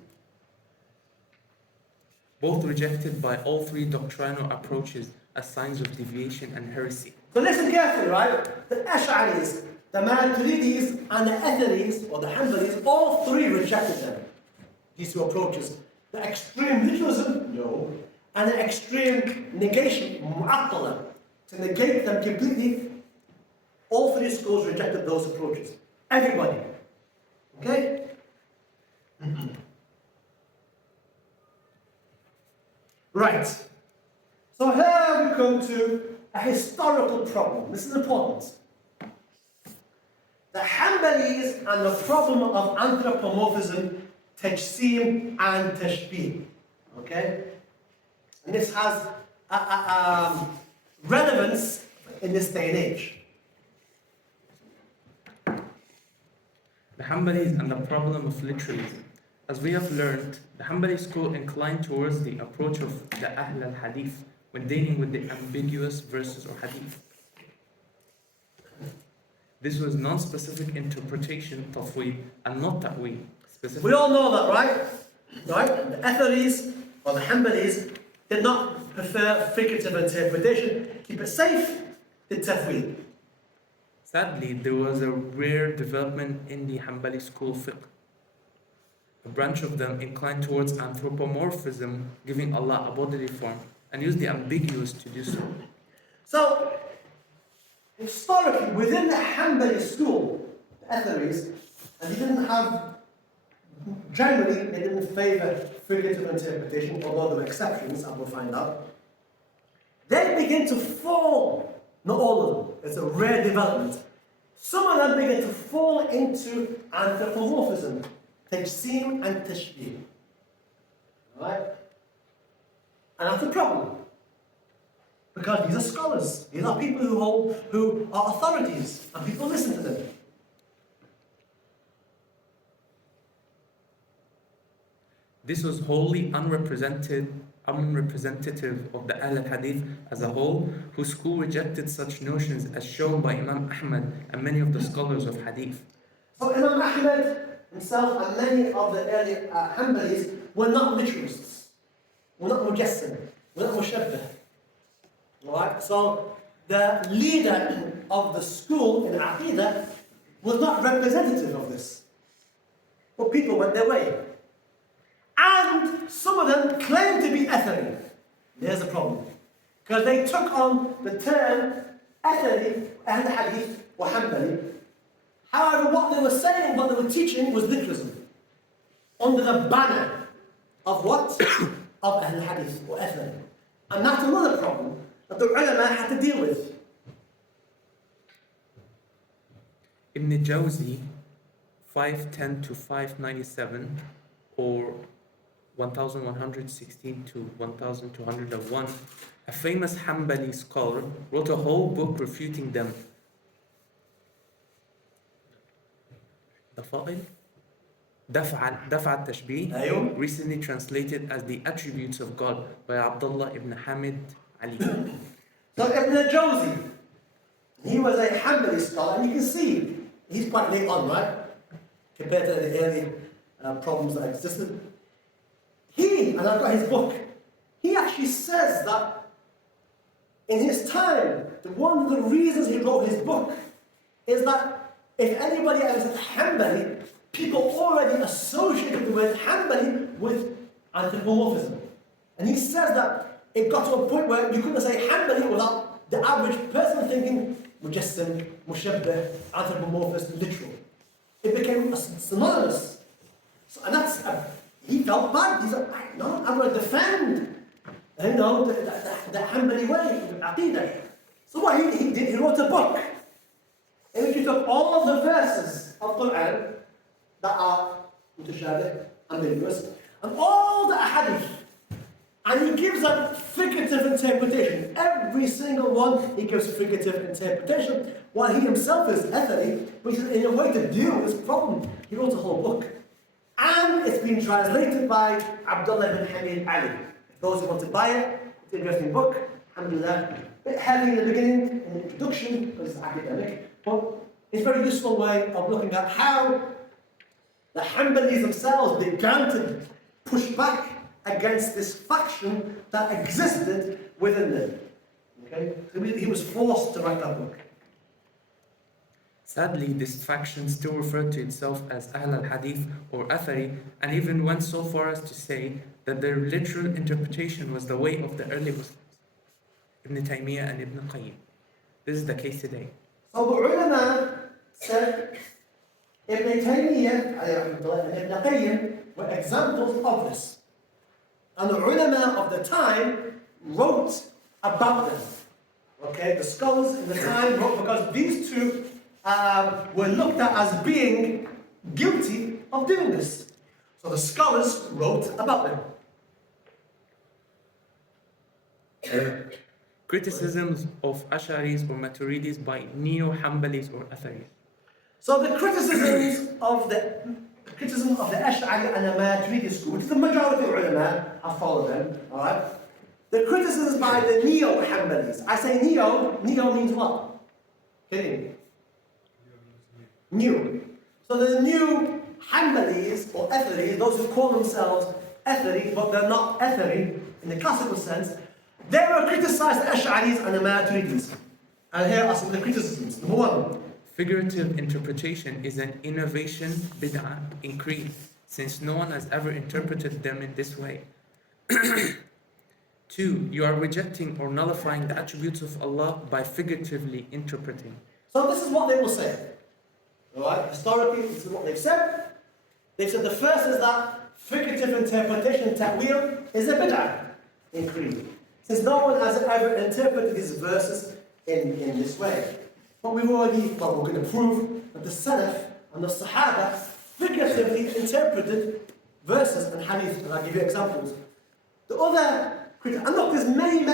Both rejected by all three doctrinal approaches as signs of deviation and heresy. So listen carefully, right? The Ash'aris, the Maturidis, and the Atharis, or the Hanbalis, all three rejected them. These two approaches. The extreme literalism, no. And the extreme negation, mu'attala, to negate them completely. All three schools rejected those approaches. Everybody. Okay? Right. So here we come to a historical problem. This is important. The Hanbalis and the problem of anthropomorphism, tajseem and tashbih. Okay? And this has relevance in this day and age. The Hanbalis and the problem of literalism. As we have learned, the Hanbali school inclined towards the approach of the Ahl al-Hadith when dealing with the ambiguous verses or hadith. This was non-specific interpretation, tafweed, and not ta'weed. Specific. We all know that, right? Right? The Atharis or the Hanbalis did not prefer figurative interpretation. Keep it safe, did tafweed. Sadly, there was a rare development in the Hanbali school fiqh. A branch of them inclined towards anthropomorphism, giving Allah a bodily form, and used the ambiguous to do so. So, historically, within the Hanbali school, the Atharis, and they didn't have, generally, they didn't favor figurative interpretation, although there were exceptions, as we'll find out. They begin to fall, not all of them, it's a rare development. Some of them begin to fall into anthropomorphism, tajseem and tashbih. Right? And that's a problem. Because these are scholars, these are people who are authorities, and people listen to them. This was wholly unrepresentative of the Ahl al-Hadith as a whole, whose school rejected such notions as shown by Imam Ahmad and many of the scholars of Hadith. So Imam Ahmad himself and many of the early Hanbalis were not literalists, were not mujassim, were not mushabbih. Right? So the leader of the school in Aqidah was not representative of this. But people went their way. And some of them claimed to be Athari. There's a problem. Because they took on the term Athari, Ahl Hadith, or Hanbali. However, what they were saying, what they were teaching was literalism. Under the banner of what? Of Ahl Hadith, or Athari. And that's another problem that the ulama had to deal with. Ibn Jawzi, 510 to 597, or 1116 to 1201, a famous Hanbali scholar, wrote a whole book refuting them. Daf'a al-Tashbih, recently translated as The Attributes of God by Abdullah ibn Hamid Ali. So Ibn Jawzi, he was a Hanbali scholar, and you can see he's quite late on, right? Compared to the early problems that existed. And I've got his book, he actually says that in his time, one of the reasons he wrote his book is that if anybody ever said Hanbali, people already associated the word Hanbali with anthropomorphism. And he says that it got to a point where you couldn't say Hanbali without the average person thinking mujassim, mushabbih, anthropomorphist, literal. It became synonymous. So, and that's he felt bad. He said, no, I'm going to defend, the Hanbali way, the Aqidah. So what he did, he wrote a book in which he took all of the verses of Quran that are mutashabih, ambiguous, and all the hadith, and he gives a figurative interpretation. Every single one, he gives figurative interpretation, while he himself is athari, which is in a way to deal with this problem. He wrote a whole book. And it's been translated by Abdullah ibn Hamid Ali. Those who want to buy it, it's an interesting book. Alhamdulillah. A bit heavy in the beginning, in the introduction, because it's academic. But it's a very useful way of looking at how the Hanbalis themselves began to push back against this faction that existed within them. Okay? So he was forced to write that book. Sadly, this faction still referred to itself as Ahl al-Hadith or Athari, and even went so far as to say that their literal interpretation was the way of the early Muslims, Ibn Taymiyyah and Ibn Qayyim. This is the case today. So the ulama said Ibn Taymiyyah and Ibn Qayyim were examples of this. And the ulama of the time wrote about them. Okay, the scholars in the time wrote because these two were looked at as being guilty of doing this. So the scholars wrote about them. Criticisms of Ash'aris or Maturidis by Neo-Hanbalis or Atharis. So the criticism of the Ash'ari and Al Maturidi school, which is the majority of ulama, I follow them, alright? The criticisms by the neo-Hanbalis. I say neo means what? Kidding. New. So the new Hanbalis or Atharis, those who call themselves Atharis, but they're not Athari in the classical sense, they will criticize the Ash'aris and the Maturidis. And here are some of the criticisms. Number one. Figurative interpretation is an innovation, bid'ah, in creed, since no one has ever interpreted them in this way. 2. You are rejecting or nullifying the attributes of Allah by figuratively interpreting. So this is what they will say. Alright, historically, this is what they've said. They've said the first is that figurative interpretation, ta'wil, is a bid'ah in creed. Since no one has ever interpreted these verses in this way. But we're going to prove that the Salaf and the Sahaba figuratively interpreted verses and hadith, and I'll give you examples. The other and look, there's many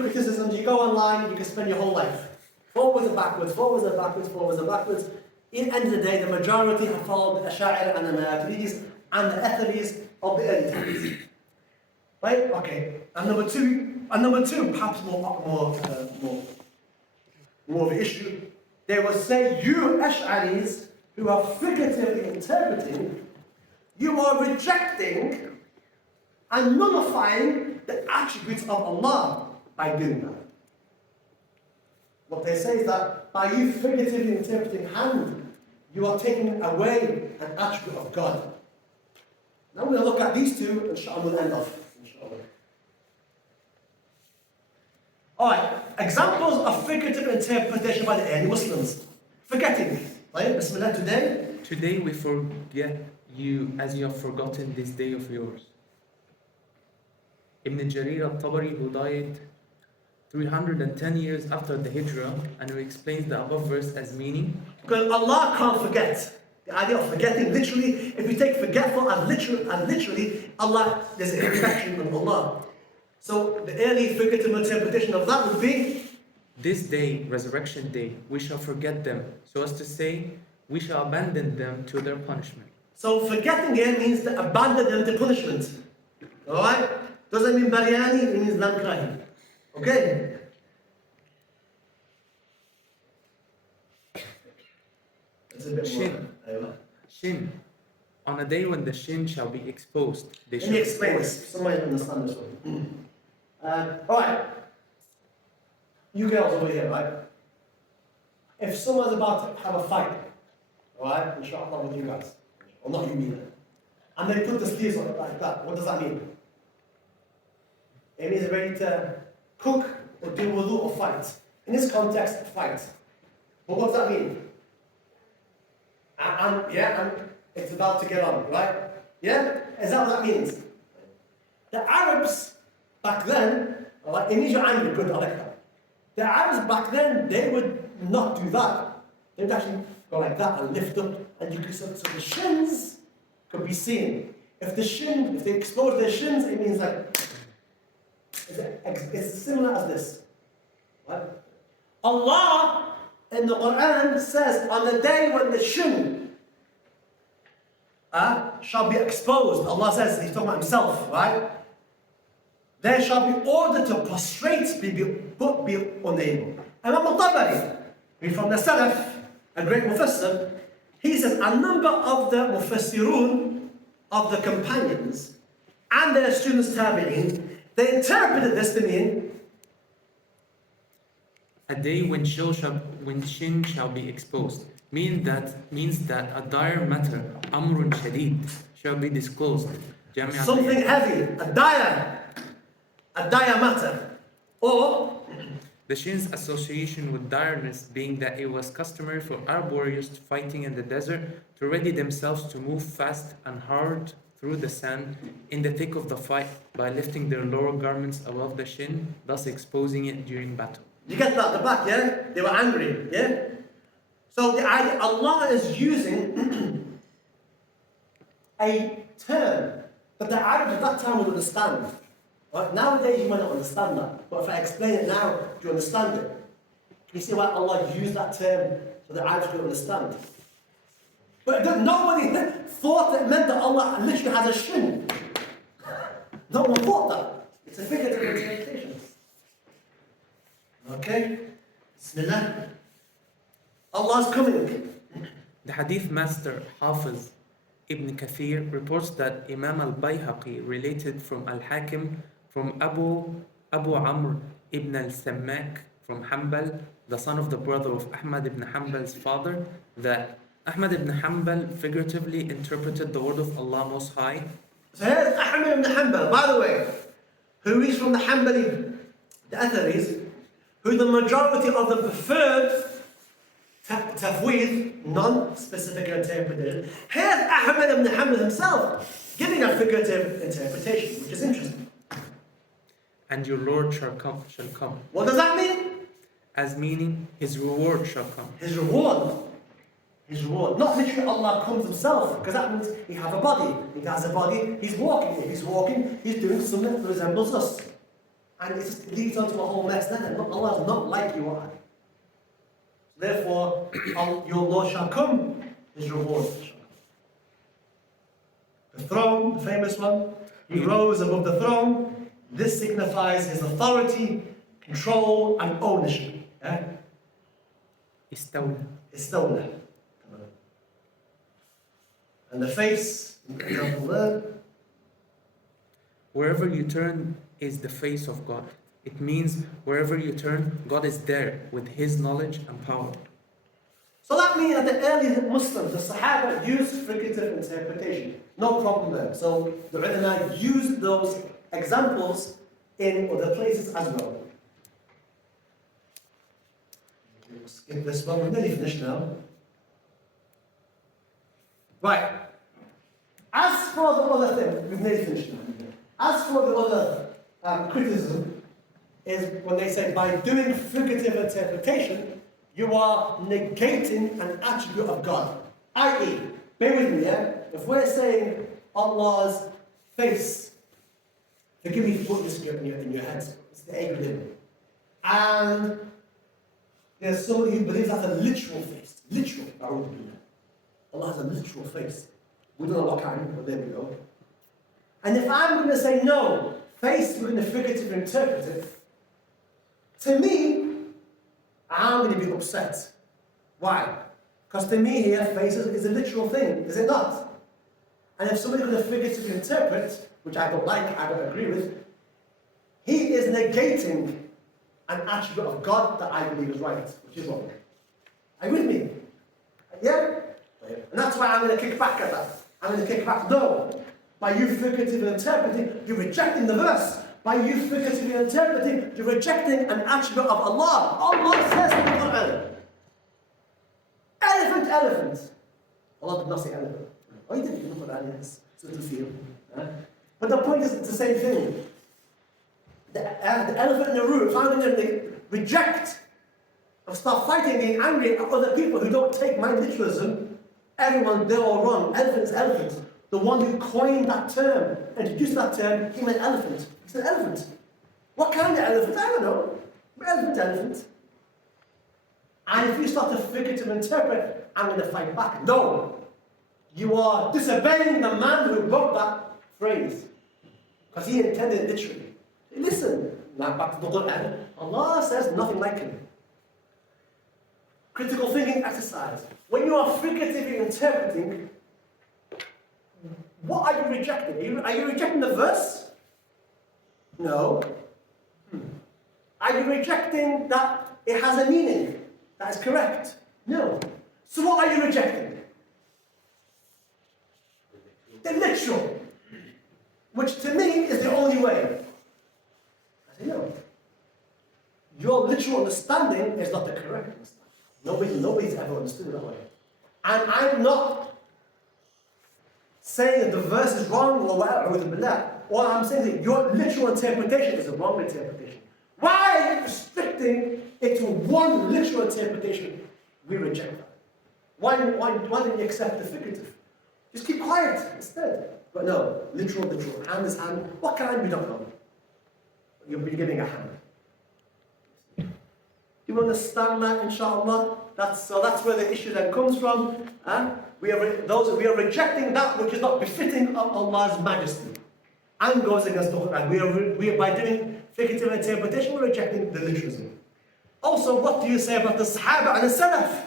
criticisms. You go online, you can spend your whole life. Forwards and backwards, forwards and backwards, forwards and backwards. In the end of the day, the majority have followed the Ash'ari and the Maturidis and the Atharis of the early times. Right? Okay. And number two, perhaps more of an issue. They will say, you Ash'aris who are figuratively interpreting, you are rejecting and nullifying the attributes of Allah by doing that. What they say is that by you figuratively interpreting hand, you are taking away an attribute of God. Now we're going to look at these two, and inshallah we'll end off. Alright, examples of figurative interpretation by the early Muslims. Forgetting. Right? Bismillah, today. Today we forget you as you have forgotten this day of yours. Ibn Jarir al-Tabari, who died 310 years after the Hijrah, and who explains the above verse as meaning. Because Allah can't forget. The idea of forgetting, literally, if you take forgetful and literally, Allah, there's a reflection on Allah. So the early figurative interpretation of that would be, this day, resurrection day, we shall forget them, so as to say, we shall abandon them to their punishment. So forgetting here means to abandon them to punishment. Alright? Doesn't mean biryani, it means lam krahi. Okay? That's a bit Shin. more. Shin. On a day when the shin shall be exposed, they Let shall me explain this. Somebody understand this one. Alright. You girls over here, right? If someone's about to have a fight, alright, inshallah with you guys, or not you neither, and they put the sleeves on it like that, what does that mean? It means ready to cook or do wudu or fight. In this context, fight. But what does that mean? And it's about to get on, right? Yeah? Is that what that means? The Arabs back then, alright, it means you're angry, good, I like that. The Arabs back then, they would not do that. They would actually go like that and lift up, and you could, so the shins could be seen. If they expose their shins, it means like, it's similar as this. Right? Allah in the Quran says, on the day when the shin shall be exposed, Allah says, he's talking about himself, right? There shall be order to prostrate, but be unable. Imam al-Tabari, from the Salaf, a great Mufassir, he says a number of the Mufassirun, of the companions, and their students Tabi'in, they interpreted this to mean a day when shin shall be exposed, means that a dire matter, amrun shadid, shall be disclosed. Something heavy, a dire matter. Or the shin's association with direness being that it was customary for Arab warriors fighting in the desert to ready themselves to move fast and hard through the sand in the thick of the fight by lifting their lower garments above the shin, thus exposing it during battle. You get that at the back, yeah? They were angry, yeah? So the idea, Allah is using a term that the Arabs at that time would understand. Right? Nowadays you might not understand that, but if I explain it now, do you understand it? You see why Allah used that term so the Arabs could understand? But nobody thought it meant that Allah literally has a shin. No one thought that. It's a figurative interpretation. Okay? Bismillah. Allah's coming. The Hadith master Hafiz Ibn Kathir reports that Imam al-Bayhaqi related from Al-Hakim from Abu Amr ibn al-Sammak from Hanbal, the son of the brother of Ahmad ibn Hanbal's father, that Ahmad ibn Hanbal figuratively interpreted the word of Allah Most High. So here's Ahmad ibn Hanbal, by the way, who is from the Hanbali, the Atharis, who the majority of the preferred tafweed, non-specific interpretation. Here's Ahmad ibn Hanbal himself giving a figurative interpretation, which is interesting. And your Lord shall come. What does that mean? As meaning, his reward shall come. His reward. His reward. Not literally Allah comes himself, because that means he has a body. He has a body, he's walking. If he's walking, he's doing something that resembles us. And it just leads on to a whole mess then. Allah is not like you are. Therefore, your Lord shall come, his reward shall come. The throne, the famous one, he rose above the throne. This signifies his authority, control, and ownership. Yeah? Istawna. And the face, example there. Wherever you turn is the face of God. It means wherever you turn, God is there with his knowledge and power. So that means that the early Muslims, the Sahaba, used figurative interpretation. No problem there. So the ulama used those examples in other places as well. We'll skip this one, we're nearly finished now. Right. As for the other thing, we've nearly finished now. As for the other criticism, is when they say by doing figurative interpretation, you are negating an attribute of God. I.e., bear with me, yeah? If we're saying Allah's face, forgive me for putting this in your heads, it's the Abraham. And there's somebody who believes that's a literal face. Literal. Allah has a literal face. We don't know what kind, but there we go. And if I'm going to say no, face, we're going to figuratively interpret it, to me, I'm going to be upset. Why? Because to me here, face is a literal thing, is it not? And if somebody's going to figuratively interpret, which I don't like, I don't agree with, he is negating an attribute of God that I believe is right, which is wrong. Are you with me? Yeah? And that's why I'm going to kick back at that. I'm going to kick back, no. By you figuratively interpreting, you're rejecting the verse. By you figuratively interpreting, you're rejecting an attribute of Allah. Allah says in the Quran, elephant. Allah did not say elephant. Oh, he didn't put that in his field. But the point is, it's the same thing. The elephant in the room, if I'm going to reject or start fighting, being angry at other people who don't take my literalism, everyone, they're all wrong. Elephant is elephant. The one who coined that term, introduced that term, he meant elephant. He said elephant. What kind of elephant? I don't know. Elephant. And if you start to figuratively interpret, I'm going to fight back. No. You are disobeying the man who wrote that phrase. Because he intended it literally. Listen, now back to the Quran. Allah says nothing like him. Critical thinking exercise. When you are figuratively interpreting, what are you rejecting? Are you rejecting the verse? No. Are you rejecting that it has a meaning? That is correct. No. So what are you rejecting? The literal. Which to me is the only way. I say no. Your literal understanding is not the correct understanding. Nobody's ever understood it that way. And I'm not saying that the verse is wrong or whatever. All I'm saying is that your literal interpretation is a wrong interpretation. Why are you restricting it to one literal interpretation? We reject that. Why don't you accept the figurative? Just keep quiet instead. But no, literal. Hand is hand. What kind? We don't know. You'll be giving a hand. Do you understand that, inshallah? That's where the issue then comes from. we are rejecting that which is not befitting of Allah's majesty and goes against the Quran. We are by doing figurative interpretation, we're rejecting the literalism. Also, what do you say about the Sahaba and the Salaf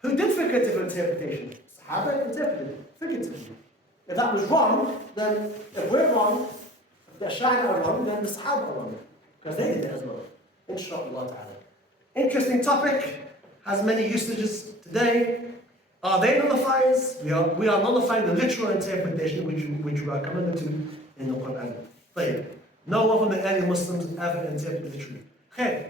who did figurative interpretation? Sahaba interpreted figuratively. If that was wrong, then if we're wrong, if the Ash'ari are wrong, then the Sahaba are wrong. Because they did it as well. Inshallah ta'ala. Interesting topic, has many usages today. Are they nullifiers? We are nullifying the literal interpretation which we are commanded to in the Quran. طيب. No one from the early Muslims ever interpreted literally. Okay.